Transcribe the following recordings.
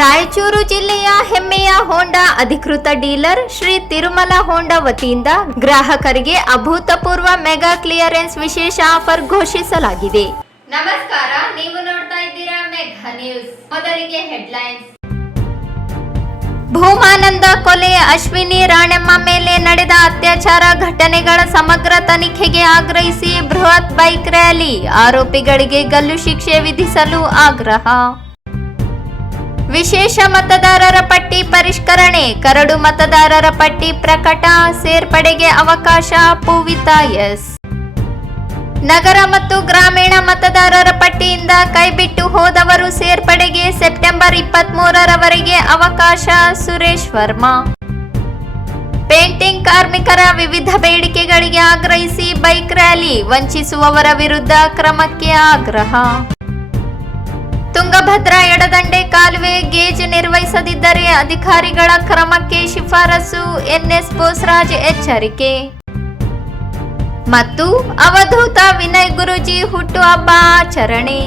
ರಾಯಚೂರು ಜಿಲ್ಲೆಯ ಹೆಮ್ಮೆಯ ಹೋಂಡಾ ಅಧಿಕೃತ ಡೀಲರ್ ಶ್ರೀ ತಿರುಮಲ ಹೋಂಡಾ ವತಿಯಿಂದ ಗ್ರಾಹಕರಿಗೆ ಅಭೂತಪೂರ್ವ ಮೆಗಾ ಕ್ಲಿಯರೆನ್ಸ್ ವಿಶೇಷ ಆಫರ್ ಘೋಷಿಸಲಾಗಿದೆ. ನಮಸ್ಕಾರ, ನೀವು ನೋಡ್ತಾ ಇದ್ದೀರಾ ಮೆಗಾ ನ್ಯೂಸ್. ಮೊದಲಿಗೆ ಹೆಡ್ಲೈನ್ಸ್. ಭೂಮಾನಂದ ಕೊಲೆ, ಅಶ್ವಿನಿ ರಾಣೆಮ್ಮ ಮೇಲೆ ನಡೆದ ಅತ್ಯಾಚಾರ ಘಟನೆಗಳ ಸಮಗ್ರ ತನಿಖೆಗೆ ಆಗ್ರಹಿಸಿ ಬೃಹತ್ ಬೈಕ್ ರ್ಯಾಲಿ, ಆರೋಪಿಗಳಿಗೆ ಗಲ್ಲು ಶಿಕ್ಷೆ ವಿಧಿಸಲು ಆಗ್ರಹ. ವಿಶೇಷ ಮತದಾರರ ಪಟ್ಟಿ ಪರಿಷ್ಕರಣೆ, ಕರಡು ಮತದಾರರ ಪಟ್ಟಿ ಪ್ರಕಟ, ಸೇರ್ಪಡೆಗೆ ಅವಕಾಶ, ಪೂವಿತಾ ಎಸ್. ನಗರ ಮತ್ತು ಗ್ರಾಮೀಣ ಮತದಾರರ ಪಟ್ಟಿಯಿಂದ ಕೈಬಿಟ್ಟು ಹೋದವರು ಸೇರ್ಪಡೆಗೆ ಸೆಪ್ಟೆಂಬರ್ 23ರವರೆಗೆ ಅವಕಾಶ, ಸುರೇಶ್ ವರ್ಮಾ. ಪೇಂಟಿಂಗ್ ಕಾರ್ಮಿಕರ ವಿವಿಧ ಬೇಡಿಕೆಗಳಿಗೆ ಆಗ್ರಹಿಸಿ ಬೈಕ್ ರ್ಯಾಲಿ, ವಂಚಿಸುವವರ ವಿರುದ್ಧ ಕ್ರಮಕ್ಕೆ ಆಗ್ರಹ. ತುಂಗಭದ್ರಾ ಎಡದಂಡೆ ಕಾಲುವೆ ಗೇಜ್ ನಿರ್ವಹಿಸದಿದ್ದರೆ ಅಧಿಕಾರಿಗಳ ಕ್ರಮಕ್ಕೆ ಶಿಫಾರಸು, ಎನ್ಎಸ್ ಬೋಸರಾಜ್ ಎಚ್ಚರಿಕೆ. ಮತ್ತು ಅವಧೂತ ವಿನಯ್ ಗುರೂಜಿ ಹುಟ್ಟುಹಬ್ಬ ಆಚರಣೆ.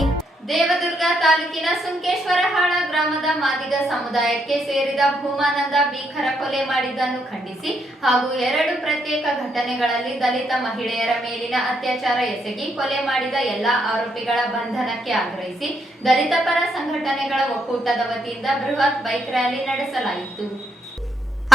ದೇವದುರ್ಗ ತಾಲೂಕಿನ ಸುಂಕೇಶ್ವರಹಾಳ ಗ್ರಾಮದ ಮಾದಿಗ ಸಮುದಾಯಕ್ಕೆ ಸೇರಿದ ಭೂಮಾನಂದ ಭೀಕರ ಕೊಲೆ ಮಾಡಿದ್ದನ್ನು ಖಂಡಿಸಿ ಹಾಗೂ 2 ಪ್ರತ್ಯೇಕ ಘಟನೆಗಳಲ್ಲಿ ದಲಿತ ಮಹಿಳೆಯರ ಮೇಲಿನ ಅತ್ಯಾಚಾರ ಎಸಗಿ ಕೊಲೆ ಮಾಡಿದ ಎಲ್ಲಾ ಆರೋಪಿಗಳ ಬಂಧನಕ್ಕೆ ಆಗ್ರಹಿಸಿ ದಲಿತ ಪರ ಸಂಘಟನೆಗಳ ಒಕ್ಕೂಟದ ವತಿಯಿಂದ ಬೃಹತ್ ಬೈಕ್ ರ್ಯಾಲಿ ನಡೆಸಲಾಯಿತು.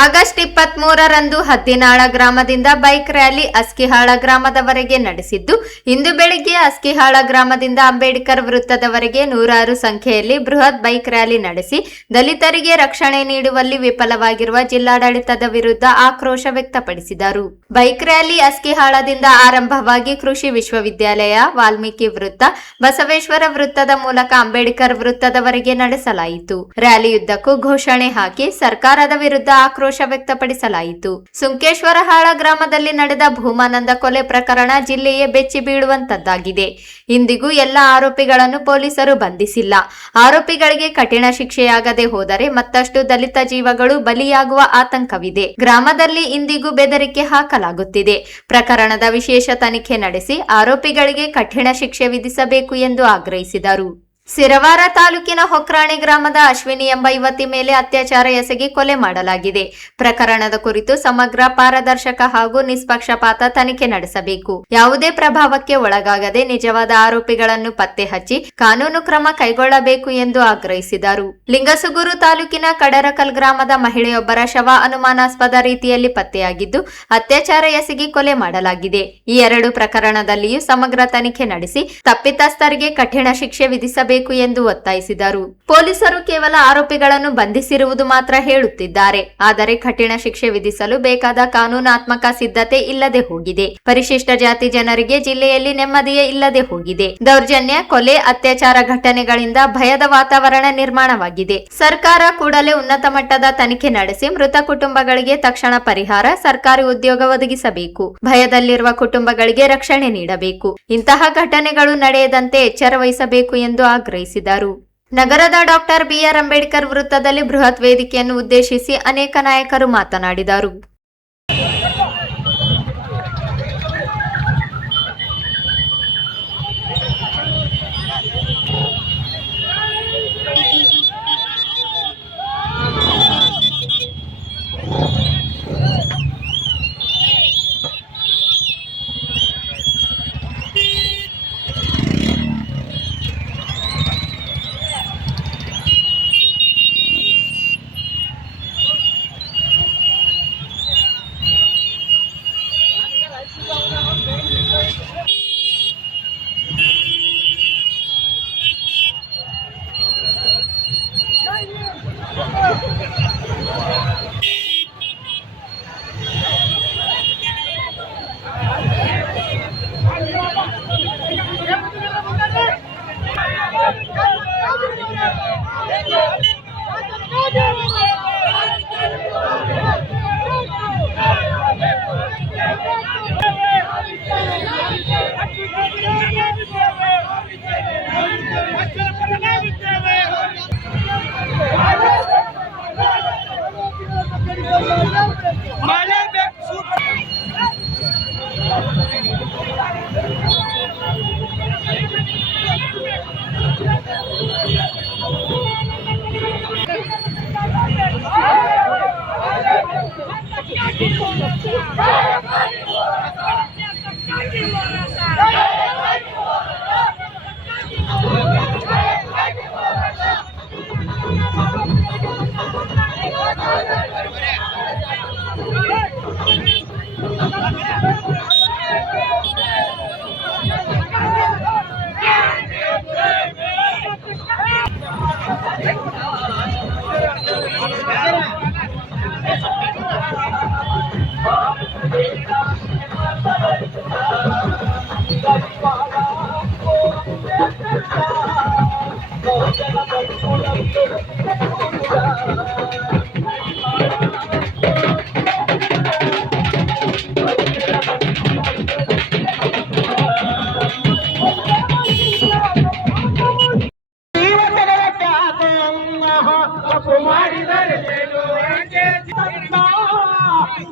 ಆಗಸ್ಟ್ 23ರಂದು ಹತ್ತಿನಾಳ ಗ್ರಾಮದಿಂದ ಬೈಕ್ ರ್ಯಾಲಿ ಅಸ್ಕಿಹಾಳ ಗ್ರಾಮದವರೆಗೆ ನಡೆಸಿದ್ದು, ಇಂದು ಬೆಳಗ್ಗೆ ಅಸ್ಕಿಹಾಳ ಗ್ರಾಮದಿಂದ ಅಂಬೇಡ್ಕರ್ ವೃತ್ತದವರೆಗೆ ನೂರಾರು ಸಂಖ್ಯೆಯಲ್ಲಿ ಬೃಹತ್ ಬೈಕ್ ರ್ಯಾಲಿ ನಡೆಸಿ ದಲಿತರಿಗೆ ರಕ್ಷಣೆ ನೀಡುವಲ್ಲಿ ವಿಫಲವಾಗಿರುವ ಜಿಲ್ಲಾಡಳಿತದ ವಿರುದ್ಧ ಆಕ್ರೋಶ ವ್ಯಕ್ತಪಡಿಸಿದರು. ಬೈಕ್ ರ್ಯಾಲಿ ಅಸ್ಕಿಹಾಳದಿಂದ ಆರಂಭವಾಗಿ ಕೃಷಿ ವಿಶ್ವವಿದ್ಯಾಲಯ, ವಾಲ್ಮೀಕಿ ವೃತ್ತ, ಬಸವೇಶ್ವರ ವೃತ್ತದ ಮೂಲಕ ಅಂಬೇಡ್ಕರ್ ವೃತ್ತದವರೆಗೆ ನಡೆಸಲಾಯಿತು. ರ್ಯಾಲಿಯುದ್ದಕ್ಕೂ ಘೋಷಣೆ ಹಾಕಿ ಸರ್ಕಾರದ ವಿರುದ್ಧ ಆಕ್ರೋಶ ವ್ಯಕ್ತಪಡಿಸಲಾಯಿತು. ಸುಂಕೇಶ್ವರಹಾಳ ಗ್ರಾಮದಲ್ಲಿ ನಡೆದ ಭೂಮಾನಂದ ಕೊಲೆ ಪ್ರಕರಣ ಜಿಲ್ಲೆಯೇ ಬೆಚ್ಚಿ ಬೀಳುವಂತದ್ದಾಗಿದೆ. ಇಂದಿಗೂ ಎಲ್ಲ ಆರೋಪಿಗಳನ್ನು ಪೊಲೀಸರು ಬಂಧಿಸಿಲ್ಲ. ಆರೋಪಿಗಳಿಗೆ ಕಠಿಣ ಶಿಕ್ಷೆಯಾಗದೆ ಹೋದರೆ ಮತ್ತಷ್ಟು ದಲಿತ ಜೀವಗಳು ಬಲಿಯಾಗುವ ಆತಂಕವಿದೆ. ಗ್ರಾಮದಲ್ಲಿ ಇಂದಿಗೂ ಬೆದರಿಕೆ ಹಾಕಲಾಗುತ್ತಿದೆ. ಪ್ರಕರಣದ ವಿಶೇಷ ತನಿಖೆ ನಡೆಸಿ ಆರೋಪಿಗಳಿಗೆ ಕಠಿಣ ಶಿಕ್ಷೆ ವಿಧಿಸಬೇಕು ಎಂದು ಆಗ್ರಹಿಸಿದರು. ಸಿರವಾರ ತಾಲೂಕಿನ ಹೊಕ್ರಾಣಿ ಗ್ರಾಮದ ಅಶ್ವಿನಿ ಎಂಬ ಯುವತಿ ಮೇಲೆ ಅತ್ಯಾಚಾರ ಎಸಗಿ ಕೊಲೆ ಮಾಡಲಾಗಿದೆ. ಪ್ರಕರಣದ ಕುರಿತು ಸಮಗ್ರ, ಪಾರದರ್ಶಕ ಹಾಗೂ ನಿಷ್ಪಕ್ಷಪಾತ ತನಿಖೆ ನಡೆಸಬೇಕು. ಯಾವುದೇ ಪ್ರಭಾವಕ್ಕೆ ಒಳಗಾಗದೆ ನಿಜವಾದ ಆರೋಪಿಗಳನ್ನು ಪತ್ತೆ ಹಚ್ಚಿ ಕಾನೂನು ಕ್ರಮ ಕೈಗೊಳ್ಳಬೇಕು ಎಂದು ಆಗ್ರಹಿಸಿದರು. ಲಿಂಗಸುಗೂರು ತಾಲೂಕಿನ ಕಡರಕಲ್ ಗ್ರಾಮದ ಮಹಿಳೆಯೊಬ್ಬರ ಶವ ಅನುಮಾನಾಸ್ಪದ ರೀತಿಯಲ್ಲಿ ಪತ್ತೆಯಾಗಿದ್ದು ಅತ್ಯಾಚಾರ ಎಸಗಿ ಕೊಲೆ ಮಾಡಲಾಗಿದೆ. ಈ 2 ಪ್ರಕರಣದಲ್ಲಿಯೂ ಸಮಗ್ರ ತನಿಖೆ ನಡೆಸಿ ತಪ್ಪಿತಸ್ಥರಿಗೆ ಕಠಿಣ ಶಿಕ್ಷೆ ವಿಧಿಸಬೇಕು ಎಂದು ಒತ್ತಾಯಿಸಿದರು. ಪೊಲೀಸರು ಕೇವಲ ಆರೋಪಿಗಳನ್ನು ಬಂಧಿಸಿರುವುದು ಮಾತ್ರ ಹೇಳುತ್ತಿದ್ದಾರೆ. ಆದರೆ ಕಠಿಣ ಶಿಕ್ಷೆ ವಿಧಿಸಲು ಬೇಕಾದ ಕಾನೂನಾತ್ಮಕ ಸಿದ್ಧತೆ ಇಲ್ಲದೆ ಹೋಗಿದೆ. ಪರಿಶಿಷ್ಟ ಜಾತಿ ಜನರಿಗೆ ಜಿಲ್ಲೆಯಲ್ಲಿ ನೆಮ್ಮದಿಯೇ ಇಲ್ಲದೆ ಹೋಗಿದೆ. ದೌರ್ಜನ್ಯ, ಕೊಲೆ, ಅತ್ಯಾಚಾರ ಘಟನೆಗಳಿಂದ ಭಯದ ವಾತಾವರಣ ನಿರ್ಮಾಣವಾಗಿದೆ. ಸರ್ಕಾರ ಕೂಡಲೇ ಉನ್ನತ ಮಟ್ಟದ ತನಿಖೆ ನಡೆಸಿ ಮೃತ ಕುಟುಂಬಗಳಿಗೆ ತಕ್ಷಣ ಪರಿಹಾರ, ಸರ್ಕಾರಿ ಉದ್ಯೋಗ ಒದಗಿಸಬೇಕು. ಭಯದಲ್ಲಿರುವ ಕುಟುಂಬಗಳಿಗೆ ರಕ್ಷಣೆ ನೀಡಬೇಕು. ಇಂತಹ ಘಟನೆಗಳು ನಡೆಯದಂತೆ ಎಚ್ಚರ ವಹಿಸಬೇಕು ಎಂದು ಆಗ್ರಹಿಸಿದರು. ನಗರದ ಡಾಕ್ಟರ್ ಬಿಆರ್ ಅಂಬೇಡ್ಕರ್ ವೃತ್ತದಲ್ಲಿ ಬೃಹತ್ ವೇದಿಕೆಯನ್ನು ಉದ್ದೇಶಿಸಿ ಅನೇಕ ನಾಯಕರು ಮಾತನಾಡಿದರು.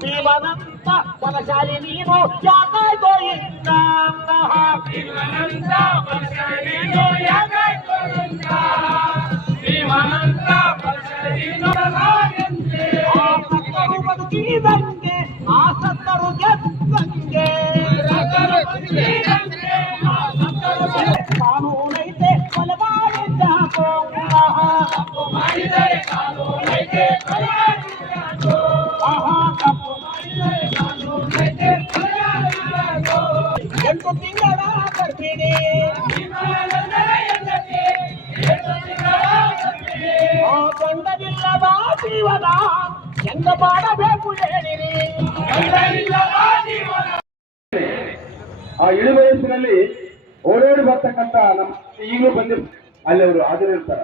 ಜೀವನಂತ ಬಲಶಾಲಿ ನೀನು ಯಾಕಾಯ್ತೋ ಇಂದ ಜೀವನಂತ ಬಲಶಾಲಿ ನೀನು ಯಾಕಾಯ್ತೋ ಇಂದ ಜೀವನಂತ ಬಲಶಾಲಿ ಸತ್ತರು ಬದುಕಿದಂಗೆ ಆ ಸತ್ತರು ಗೆದ್ದಂಗೆ ಕಾನೂನೈತೆ ಕೊಲೆ ಮಾಡಿದ್ದ ಮಾಡಿದರೆ ಕಾನೂನೈತೆ ಕೊಲೆ ಎಂಟು ತಿಂಗಳ ಗರ್ಭಿಣಿ ಗಂಡನಿಲ್ಲದ ಜೀವನ ಹೆಂಗ ಮಾಡಬೇಕು ಹೇಳಿರಿ. ಆ ಇಳಿ ವಯಸ್ಸಿನಲ್ಲಿ ಓಡೋಡಿ ಬರ್ತಕ್ಕಂಥ ನಮ್ಮ ಈಗಲೂ ಬಂದಿರ್ ಅಲ್ಲಿ ಅವರು ಹಾಜರಿರ್ತಾರ.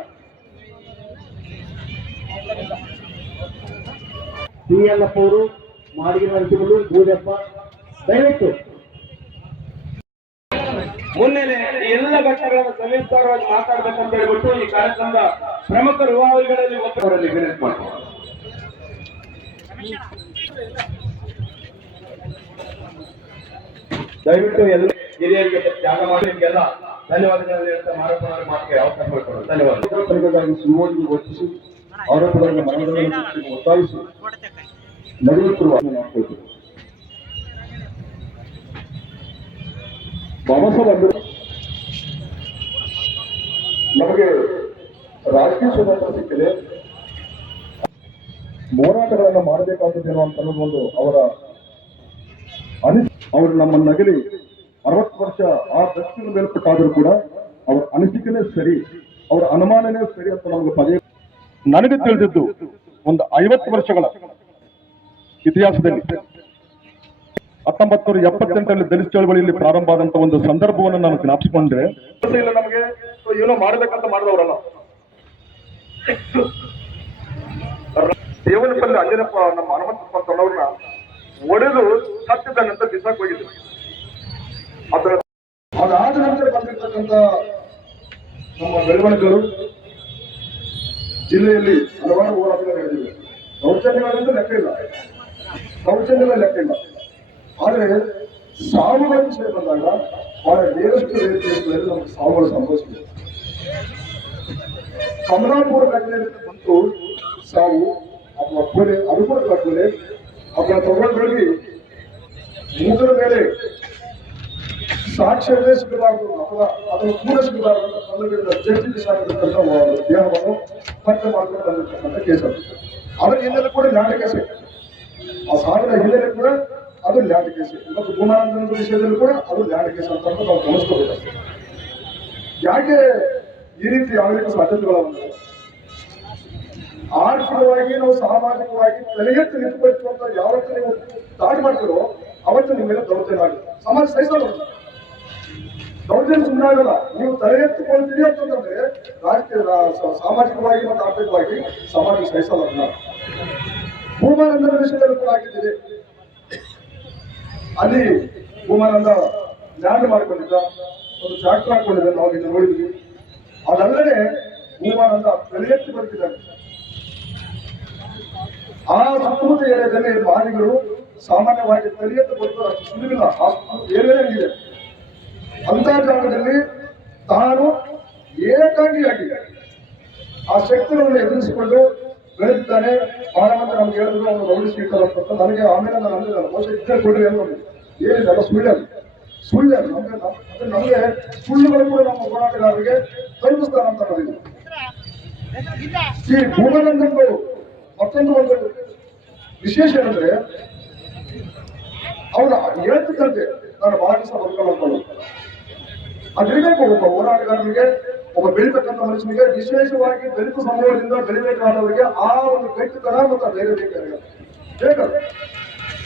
ಸಿಎಲ್ಲಪ್ಪ ಅವರು, ಮಾಡಿಗೆ ನರಸಿಂಹರು, ಬೂದಪ್ಪ, ದಯವಿಟ್ಟು ಮುನ್ನೆಲೆ ಈ ಎಲ್ಲ ಘಟ್ಟಗಳನ್ನು ಸವಿಸ್ತಾರವಾಗಿ ಮಾತಾಡ್ಬೇಕಂತ ಹೇಳ್ಬಿಟ್ಟು ಈ ಕಾರ್ಯಕ್ರಮದ ಪ್ರಮುಖ ರೂವಾರಿಗಳಲ್ಲಿ ಒಬ್ಬರಲ್ಲಿ ವಿನಂತಿ ಮಾಡ್ತಾರೆ. ದಯವಿಟ್ಟು ಎಲ್ಲ ಹಿರಿಯರಿಗೆ ತ್ಯಾಗ ಮಾಡಿ ನಿಮಗೆಲ್ಲ ಧನ್ಯವಾದಗಳನ್ನು ಹೇಳ್ತಾ ಮಾರಾಟಗಾರರ ಮಾತಿಗೆ ಅವಕಾಶ ಮಾಡಿಕೊಡೋದು ಧನ್ಯವಾದ. ಸುಮೋದಿಗೆ ವರ್ತಿಸಿ ಆರೋಪಗಳನ್ನು ಮನಗಳನ್ನು ಒತ್ತಾಯಿಸಿ ನಡೆಯುತ್ತಿರುವ ಮಾಡ್ಕೊಳ್ತೀವಿ. ಬಾಬಾ ಸಾಹೇಬ್ ನಮಗೆ ರಾಜಕೀಯ ಸ್ವಾತಂತ್ರ್ಯ ಸಿಕ್ಕಿದೆ, ಹೋರಾಟಗಳನ್ನು ಮಾಡಬೇಕಾಗುತ್ತೇನೋ ಅಂತ ಒಂದು ಅವರ ಅವರು ನಮ್ಮನ್ನು ನಗಲಿ 60 ವರ್ಷ ಆ ದಕ್ಷಿಣ ಮೇಲ್ಪಟ್ಟಾದರೂ ಕೂಡ ಅವರ ಅನಿಸಿಕೆನೇ ಸರಿ, ಅವರ ಅನುಮಾನನೇ ಸರಿ ಅಂತ ನಮಗೆ ಪದೇ ನನಗೆ ತಿಳಿದಿದ್ದು ಒಂದು 50 ವರ್ಷಗಳ ಇತಿಹಾಸದಲ್ಲಿ 1978ರಲ್ಲಿ ದಲಿತ ಚಳವಳಿಯಲ್ಲಿ ಪ್ರಾರಂಭ ಆದಂತ ಒಂದು ಸಂದರ್ಭವನ್ನು ನಾನು ಜ್ಞಾಪಿಸಿಕೊಂಡ್ರೆ, ಇಲ್ಲ ನಮಗೆ ಏನೋ ಮಾಡಬೇಕಂತ ಮಾಡಿದವರಲ್ಲ. ದೇವನಪಲ್ಲಿ ಅಂಜನಪ್ಪ ನಮ್ಮ ಹನುಮಂತಪ್ಪ ತನ್ನವ್ರನ್ನ ಒಡೆದು ಸತ್ಯದ ನಂತರ ದಿಸಾಕ್ ಹೋಗಿದ್ರು. ಅದಾದ ನಂತರ ಬಂದಿರ್ತಕ್ಕಂಥ ನಮ್ಮ ಬೆಳವಣಿಗೆಗಳು ಜಿಲ್ಲೆಯಲ್ಲಿ ಹಲವಾರು ಹೋರಾಟಗಳು ನಡೆದಿವೆ. ದೌರ್ಜನ್ಯಗಳಂತೂ ಲೆಕ್ಕ ಇಲ್ಲ, ದೌರ್ಜನ್ಯಗಳ ಲೆಕ್ಕ ಇಲ್ಲ. ಆದರೆ ಸಾವುಗಳ ವಿಷಯ ಬಂದಾಗ ಬಹಳ ನೇರಷ್ಟು ರೀತಿಯಲ್ಲಿ ನಮಗೆ ಸಾವುಗಳು ಸಂಭವಿಸಿದೆ. ಕಮಲಾಪುರ ಘಟನೆಯಲ್ಲಿ ಬಂತು ಸಾವು ಅಥವಾ ಕೊಲೆ, ಅದು ಕೂಡ ಕೊಲೆ. ಅದನ್ನ ತಗೊಂಡೋಗಿ ಮೂಗರ ಮೇಲೆ ಸಾಕ್ಷ್ಯವೇ ಸಿಗಬಾರದು ಅಥವಾ ಅದನ್ನು ಕೂಡ ಸಿಗಬಾರದು ಅಂತ ಕಲ್ಲುಗಳಿಂದ ಜಡ್ಜಿ ಸಾಕಿರ್ತಕ್ಕಂಥ ದೇಹವನ್ನು ಪತ್ತೆ ಮಾಡ್ಕೊಂಡು ಬಂದಿರ್ತಕ್ಕಂಥ ಕೇಸ್ ಅದು. ಅದರ ಹಿನ್ನೆಲೆ ಕೂಡ ಲ್ಯಾಂಡ್ ಕೇಸ್, ಆ ಸಾವಿನ ಹಿನ್ನೆಲೆ ಕೂಡ ಅದು ಲ್ಯಾಂಡ್ ಕೇಸ್. ಮತ್ತು ಭೂಮಾನಂದನದ ವಿಷಯದಲ್ಲೂ ಕೂಡ ಅದು ಲ್ಯಾಂಡ್ ಕೇಸ್ ಅಂತ ನಾವು ಗಮನಿಸ್ಕೋಬೇಕು. ಯಾಕೆ ಈ ರೀತಿ ಆಗಲಿಕ್ಕೆ ಸಾಧ್ಯತೆಗಳಾಗುತ್ತೆ? ಆರ್ಥಿಕವಾಗಿ ನಾವು ಸಾಮಾಜಿಕವಾಗಿ ತಲೆಗೆತ್ತು ನಿಂತುಕೊಳ್ತು ಅಂತ ಯಾವತ್ತು ನೀವು ಸ್ಟಾರ್ಟ್ ಮಾಡ್ತೀರೋ ಅವತ್ತು ನಿಮ್ಮ ಮೇಲೆ ದೌರ್ಜನ್ಯ ಆಗುತ್ತೆ. ಸಮಾಜ ಸಹಿಸಲ್ಲ, ದೌರ್ಜನ್ಯ ಸುಮ್ಮನೆ ಆಗಲ್ಲ. ನೀವು ತಲೆಗೆತ್ತುಕೊಳ್ತೀರಿ ಅಂತಂದ್ರೆ ರಾಜಕೀಯ ಸಾಮಾಜಿಕವಾಗಿ ಮತ್ತು ಆರ್ಥಿಕವಾಗಿ ಸಮಾಜ ಸಹಿಸಲ್ಲ. ಭೂಮಾನಂದನ ವಿಷಯದಲ್ಲಿ ಕೂಡ ಆಗಿದ್ದೀರಿ. ಅಲ್ಲಿ ಭೂಮಾನಂದ ಲ್ಯಾಂಡ್ ಮಾಡ್ಕೊಂಡಿದ್ದ, ಒಂದು ಟ್ರ್ಯಾಕ್ಟರ್ ಹಾಕೊಂಡಿದ್ದ, ನಾವು ಇಲ್ಲಿ ನೋಡಿದ್ವಿ. ಅದಲ್ಲದೆ ಭೂಮಾನಂದ ತಲೆಗೆತ್ತಿ ಬರ್ತಿದ್ದಾರೆ. ಆ ಸುತ್ತಮುತ್ತ ಏರಿಯಾದಲ್ಲಿ ಮಾಲಿಗಳು ಸಾಮಾನ್ಯವಾಗಿ ತಲೆಗೆತ್ತು ಬರ್ತಾರೆ, ಅಷ್ಟು ಸುಲಭಿಲ್ಲ. ಆ ಏರಿಯಾಗಿದೆ ಅಂತ ಜಾಗದಲ್ಲಿ ತಾನು ಏಕಾಂಗಿಯಾಗಿ ಆ ಶಕ್ತಿಗಳನ್ನು ಎದುರಿಸಿಕೊಂಡು ಬೆಳೆದಿದ್ದಾನೆ. ಬಹಳ ಮಂದಿ ನಮ್ಗೆ ಹೇಳಿದ್ರು ಅವನು ರೌಡಿ ಶೀಟರ್ ಅಂತ. ನನಗೆ ಆಮೇಲೆ ನಾನು ಅಂದಿಲ್ಲ, ಬಹುಶಃ ಇದ್ದೇ ಕೊಡ್ರಿ ಅನ್ನೋದು ಏನಿಲ್ಲ, ಸುಳ್ಳು ಸುಳ್ಳು ನಮಗೆ ಸುಳ್ಳುಗಳು ಕೂಡ ನಮ್ಮ ಹೋರಾಟಗಾರರಿಗೆ ತಲುಪಿಸ್ತಾರ ಅಂತ ನೋಡಿದ್ವಿ. ಈ ಭೂಮಾನಂದಂದು ಮತ್ತೊಂದು ಒಂದು ವಿಶೇಷ ಏನಂದ್ರೆ ಅವನು ಹೇಳ್ತಿದ್ದಂತೆ ನಾನು ಬಹಳ ದಿವಸ ಬರ್ಕೊಳ್ಳೋದು ಅದಿರಬೇಕು. ಒಬ್ಬ ಹೋರಾಟಗಾರನಿಗೆ, ಒಬ್ಬ ಬೆಳಿತಕ್ಕಂಥ ಮನುಷ್ಯನಿಗೆ, ವಿಶೇಷವಾಗಿ ದಲಿತ ಸಮೂಹದಿಂದ ಬೆಳಿಬೇಕಾದವರಿಗೆ ಆ ಒಂದು ಗಟ್ಟಿತನ ಮತ್ತು ಧೈರ್ಯ ಬೇಕಲ್ಲ.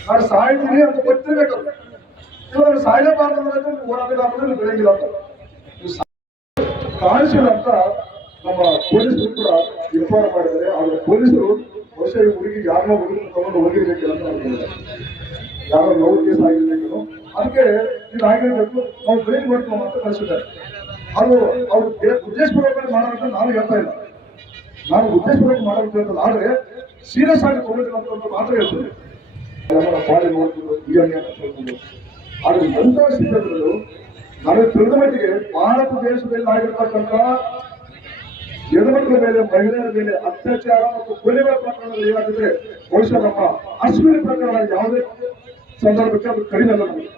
ನಾನು ಸಾಯ್ತೀನಿ ಅಂತ ಗೊತ್ತಿರ್ಬೇಕಲ್ಲ. ಇವಾಗ ಸಾಯಲೇಬಾರ್ದು ಅನ್ನೋದಕ್ಕೆ ಹೋರಾಟಗಾರರಲ್ಲಿ ಬೆಳೆಯಂಗಿಲ್ಲ ಅಂತ ಕಾಣಿಸಿಲ್ಲ ಅಂತ ನಮ್ಮ ಪೊಲೀಸರು ಕೂಡ ಇನ್ಫಾರ್ಮ್ ಮಾಡಿದ್ದಾರೆ. ಆದ್ರೆ ಪೊಲೀಸರು ಬಹುಶಃ ಈ ಹುಡುಗಿ ಯಾರನ್ನೋ ಹುಡುಗಿ ತಗೊಂಡು ಹೋಗಿರ್ಬೇಕಿಲ್ಲ ಅಂತ ಅನ್ಕೊಂಡಿದ್ದಾರೆ. ಯಾರೋ ಲವ್ ಕೇಸ್ ಆಗಿರ್ಬೇಕು, ಅದಕ್ಕೆ ಇದಾಗಿರ್ಬೇಕು, ನಾವು ಭೇಟಿ ಮಾಡ್ತೀವಿ ಅಂತ ಕಳಿಸಿದ್ದಾರೆ. ಅದು ಅವ್ರು ಉದ್ದೇಶಪೂರ್ವಕವಾಗಿ ಮಾಡೋದಂತ ನಾನು ಹೇಳ್ತಾ ಇಲ್ಲ, ನಾನು ಉದ್ದೇಶಪೂರ್ವಕ ಮಾಡೋದು ಹೇಳ್ತಲ್ಲ. ಆದ್ರೆ ಸೀರಿಯಸ್ ಆಗಿ ತಗೊಳ್ತೀರಂತ ಮಾತ್ರ ಹೇಳ್ತೀನಿ. ಬಾಡಿ ನೋಡ್ತಿದ್ರು ಆದ್ರೆ ಎಂತಹ ಸಿದ್ಧತೆಗಳು ನನಗೆ ತಿಳಿದ ಮಟ್ಟಿಗೆ ಭಾರತ ದೇಶದಲ್ಲಿ ಆಗಿರ್ತಕ್ಕಂಥ ಹೆಣ್ಮಕ್ಳ ಮೇಲೆ, ಮಹಿಳೆಯರ ಮೇಲೆ ಅತ್ಯಾಚಾರ ಮತ್ತು ಕೊಲೆಗಳ ಪ್ರಕರಣಗಳು ಏನಾಗಿದ್ರೆ ಬಹುಶಃ ನಮ್ಮ ಅಶ್ವಿನಿ ಪ್ರಕರಣ ಯಾವುದೇ ಸಂದರ್ಭಕ್ಕೆ ಅದು ಕಡಿಮೆ ಅಲ್ಲ. ನಮಗೆ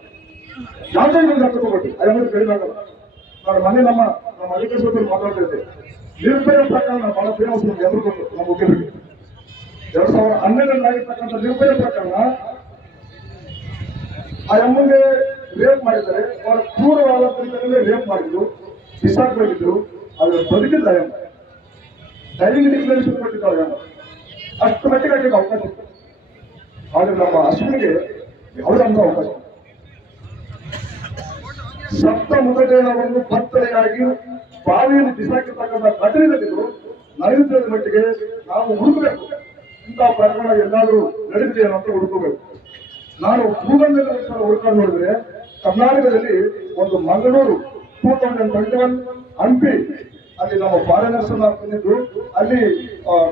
ಯಾವುದೇ ಒಂದು ಅರ್ಥ ತಗೊಳ್ಳಿ ಅದನ್ನು ಕಡಿಮೆ ಆಗಲ್ಲ. ನಾನು ಮೊನ್ನೆ ನಮ್ಮ ಅಧಿಕಾರಿ ಮಾತಾಡ್ತಿದ್ದೆ, ನಿರ್ಭಯ ಪ್ರಕರಣ ಬಹಳ ಫೇಮಸ್ ನಮ್ಗೆ ಎದುರು ಕೊಟ್ಟು ನಮ್ಮ ಮುಖ್ಯಮಂತ್ರಿಗೆ 2012 ಆಗಿರ್ತಕ್ಕಂಥ ನಿರ್ಭಯ ಪ್ರಕರಣ. ಆ ಅಮ್ಮಗೆ ರೇಪ್ ಮಾಡಿದ್ದಾರೆ, ಅವರ ಕ್ರೂರವಾದ ರೀತಿಯಲ್ಲಿ ರೇಪ್ ಮಾಡಿದ್ರು, ಬಿಸಾಕೊಂಡಿದ್ರು. ಆದ್ರೆ ಬದುಕಿಲ್ಲ ಅಮ್ಮ, ಡೈರಿಂಗ್ ಡಿಕ್ಲರೇಷನ್ ಕೊಟ್ಟಿದ್ದಾಳೆ ಅಮ್ಮ, ಅಷ್ಟು ಮಟ್ಟಿಗೆ ಆಕೆಗೆ ಅವಕಾಶ ಇತ್ತು. ಆದ್ರೆ ನಮ್ಮ ಅಶ್ವಿನಿಗೆ ಯಾವುದೇ ಅಂತ ಅವಕಾಶ ಸಪ್ತ ಮೃತದೇಹವನ್ನು ಕತ್ತಲೆಯಾಗಿ ಬಾವಿಯಲ್ಲಿ ಬಿಸಾಕಿರ್ತಕ್ಕಂಥ ಘಟನೆಗಳಿದ್ದು ನೈಋತ್ಯದ ಮಟ್ಟಿಗೆ ನಾವು ಹುಡುಕಬೇಕು. ಇಂತಹ ಪ್ರಕರಣ ಎಲ್ಲಾದ್ರೂ ನಡೆದಿದೆಯೋ ಅಂತ ಹುಡುಕಬೇಕು. ನಾನು ಭೂಗಂಧದಲ್ಲಿ ಹುಡುಕಾಡ್ ನೋಡಿದ್ರೆ ಕರ್ನಾಟಕದಲ್ಲಿ ಒಂದು ಮಂಗಳೂರು 2021 ಹಂಪಿ ಅಲ್ಲಿ ನಮ್ಮ ಫಾರಿನರ್ಸ್ ಬಂದಿದ್ದು, ಅಲ್ಲಿ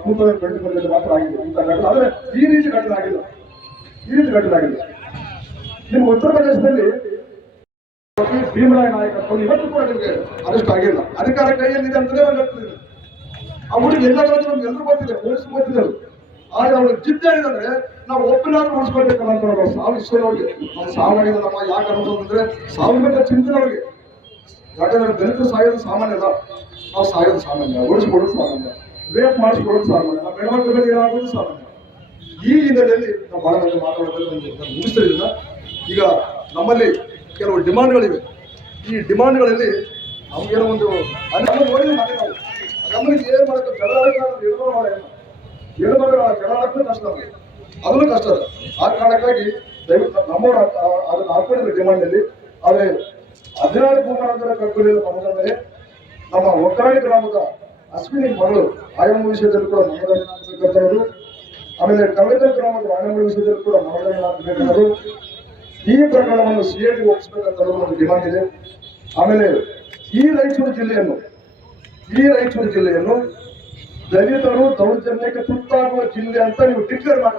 2021 ಮಾತ್ರ ಆಗಿದೆ ಇಂಥ ಘಟನೆ. ಆದ್ರೆ ಈ ರೀತಿ ಘಟನೆ ಆಗಿಲ್ಲ, ಈ ರೀತಿ ಘಟನೆ ಆಗಿಲ್ಲ. ನಿಮ್ಮ ಉತ್ತರ ಪ್ರದೇಶದಲ್ಲಿ ಭೀಮರಾಯ ನಾಯಕತ್ವ ಇವತ್ತು ಕೂಡ ನಿಮಗೆ ಅರೆಸ್ಟ್ ಆಗಿಲ್ಲ. ಅಧಿಕಾರ ಕೈಯಲ್ಲಿದೆ ಅಂತಲೇ ಹೇಳ್ತಿದ್ರು. ಆ ಹುಡುಗಿ ಎಲ್ಲಾದ್ರೂ ನಮ್ಗೆ ಎಲ್ಲರೂ ಗೊತ್ತಿದೆ, ಪೊಲೀಸ್ ಗೊತ್ತಿದ್ದರು. ಆದ್ರೆ ಅವ್ರು ಜಿದ್ದಾಡಿದ್ರೆ ನಾವು ಒಬ್ಬನಾದ್ರೂ ಉಳಿಸ್ಕೊಳ್ಬೇಕಲ್ಲ ಅಂತ ನಾವು ಸಾವು ಇಷ್ಟ ಅವ್ರಿಗೆ. ನಾವು ಸಾವಾಗಿಲ್ಲ ನಮ್ಮ ಯಾಕೆ ಅನ್ನೋದಂದ್ರೆ ಸಾವಿರ ಚಿಂತನೆ ಅವ್ರಿಗೆ. ಯಾಕಂದ್ರೆ ದಲಿತರು ಸಾಯೋದು ಸಾಮಾನ್ಯ ಅಲ್ಲ, ನಾವು ಸಾಯೋದು ಸಾಮಾನ್ಯ, ಉಳಿಸ್ಕೊಡೋದು ಸಾಮಾನ್ಯ, ರೇಪ್ ಮಾಡಿಸ್ಕೊಡೋದು ಸಾಮಾನ್ಯ, ನಮ್ಮ ಹೆಣ್ಮಕ್ಳ ಮೇಲೆ ಏನಾಗೋದು ಸಾಮಾನ್ಯ. ಈ ಹಿನ್ನೆಲೆಯಲ್ಲಿ ನಾವು ಬಹಳ ಮಂದಿ ಮಾತಾಡೋದ್ರಲ್ಲಿ ಮುಗಿಸ್ತಿಲ್ಲ. ಈಗ ನಮ್ಮಲ್ಲಿ ಕೆಲವು ಡಿಮಾಂಡ್ಗಳಿವೆ. ಈ ಡಿಮಾಂಡ್ಗಳಲ್ಲಿ ನಮ್ಗೇನೋ ಒಂದು ನೋಡಿ ನಮ್ಮಲ್ಲಿ ಏನ್ ಮಾಡಬೇಕು, ಜಗಳ ಹೆಣ್ಮಗಳ ಜಗಳ ಹಾಕಿದ್ರೆ ಕಷ್ಟ, ನಮಗೆ ಅದನ್ನು ಕಷ್ಟ ಅದ. ಆ ಕಾರಣಕ್ಕಾಗಿ ದಯವಿಟ್ಟು ನಮ್ಮವರು ಅದನ್ನು ಹಾಕೊಂಡಿದ್ರು ಡಿಮಾಂಡ್ನಲ್ಲಿ. ಆದ್ರೆ 16 ಭೂಮಾನಂತರ ಕಲ್ಪನೆಯಲ್ಲಿ ಮನಗಂದರೆ ನಮ್ಮ ಒಕ್ಕರಾಣಿ ಗ್ರಾಮದ ಅಶ್ವಿನಿ ಮಗಳು ಆಯಮ್ಮ ವಿಷಯದಲ್ಲಿ ಕೂಡ ಮನಗಂಡನೆ ಆಗಬೇಕಂತವರು, ಆಮೇಲೆ ಕವಿತಾ ಗ್ರಾಮದ ಆಯಮ್ಮ ವಿಷಯದಲ್ಲಿ ಕೂಡ ಮನಗಂಡನೆ ಆಗಬೇಕಂತವರು, ಈ ಪ್ರಕರಣವನ್ನು ಸಿಐಡಿ ಒಪ್ಪಿಸಬೇಕಂತ ಒಂದು ಡಿಮಾಂಡ್ ಇದೆ. ಆಮೇಲೆ ಈ ರಾಯಚೂರು ಜಿಲ್ಲೆಯನ್ನು ದಲಿತರು ದೌರ್ಜನ್ಯಕ್ಕೆ ತುತ್ತಾಗುವ ಜಿಲ್ಲೆ ಅಂತ ನೀವು ಡಿಕ್ಲೇರ್ ಮಾಡಿ